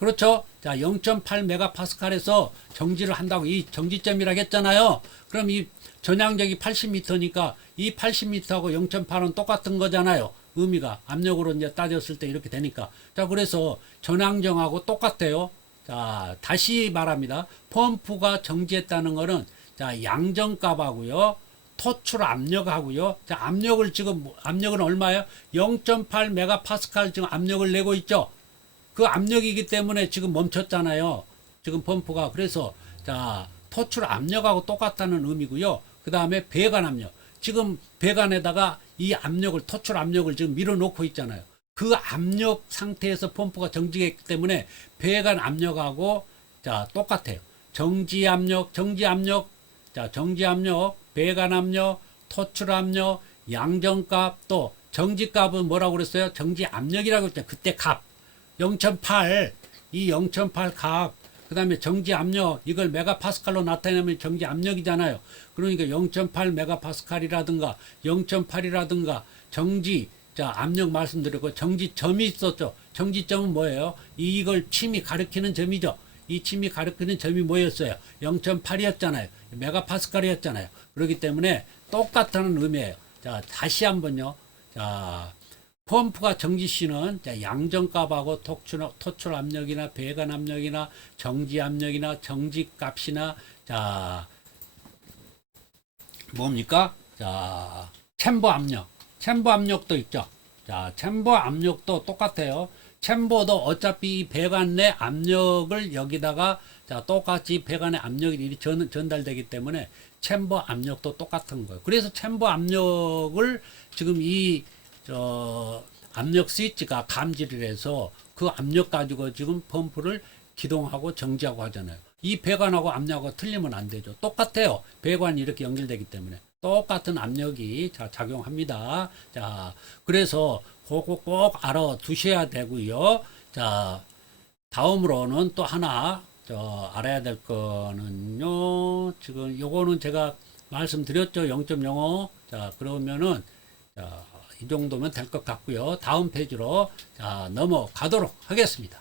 그렇죠? 자, 0.8 메가파스칼에서 정지를 한다고 이 정지점이라고 했잖아요. 그럼 이 전향적이 80m니까 이 80m하고 0.8은 똑같은 거잖아요. 의미가 압력으로 이제 따졌을 때 이렇게 되니까. 자, 그래서 전향정하고 똑같아요. 자, 다시 말합니다. 펌프가 정지했다는 거는 자, 양정값하고요. 토출 압력하고요. 자, 압력을 지금 압력은 얼마예요? 0.8 메가파스칼 지금 압력을 내고 있죠. 그 압력이기 때문에 지금 멈췄잖아요. 지금 펌프가. 그래서 자, 토출 압력하고 똑같다는 의미고요. 그 다음에 배관 압력. 지금 배관에다가 이 압력을 토출 압력을 지금 밀어놓고 있잖아요. 그 압력 상태에서 펌프가 정지했기 때문에 배관 압력하고 자, 똑같아요. 정지 압력, 자, 정지 압력, 배관 압력, 토출 압력, 양정값, 또 정지값은 뭐라고 그랬어요? 정지 압력이라고 했죠. 그때 값. 0.8, 이 0.8 값, 그 다음에 정지 압력, 이걸 메가파스칼로 나타내면 정지 압력이잖아요. 그러니까 0.8 메가파스칼이라든가 0.8이라든가 정지, 자, 압력 말씀드렸고, 정지점이 있었죠. 정지점은 뭐예요? 이걸 침이 가리키는 점이죠. 이 침이 가리키는 점이 뭐였어요? 0.8이었잖아요. 메가파스칼이었잖아요. 그렇기 때문에 똑같다는 의미예요. 자, 다시 한번요. 자, 펌프가 정지시는 양정값하고 토출 압력이나 배관 압력이나 정지 압력이나 정지값이나 자, 뭡니까? 자, 챔버 압력도 있죠. 자, 챔버 압력도 똑같아요. 챔버도 어차피 배관 내 압력을 여기다가 자, 똑같이 배관의 압력이 전달되기 때문에 챔버 압력도 똑같은 거예요. 그래서 챔버 압력을 지금 압력 스위치가 감지를 해서 그 압력 가지고 지금 펌프를 기동하고 정지하고 하잖아요. 이 배관하고 압력하고 틀리면 안 되죠. 똑같아요. 배관이 이렇게 연결되기 때문에. 똑같은 압력이 작용합니다. 자, 그래서 그거 꼭 알아두셔야 되고요. 자, 다음으로는 또 하나 알아야 될 거는요. 지금 요거는 제가 말씀드렸죠. 0.05. 자, 그러면은 자, 이 정도면 될 것 같고요. 다음 페이지로 자, 넘어가도록 하겠습니다.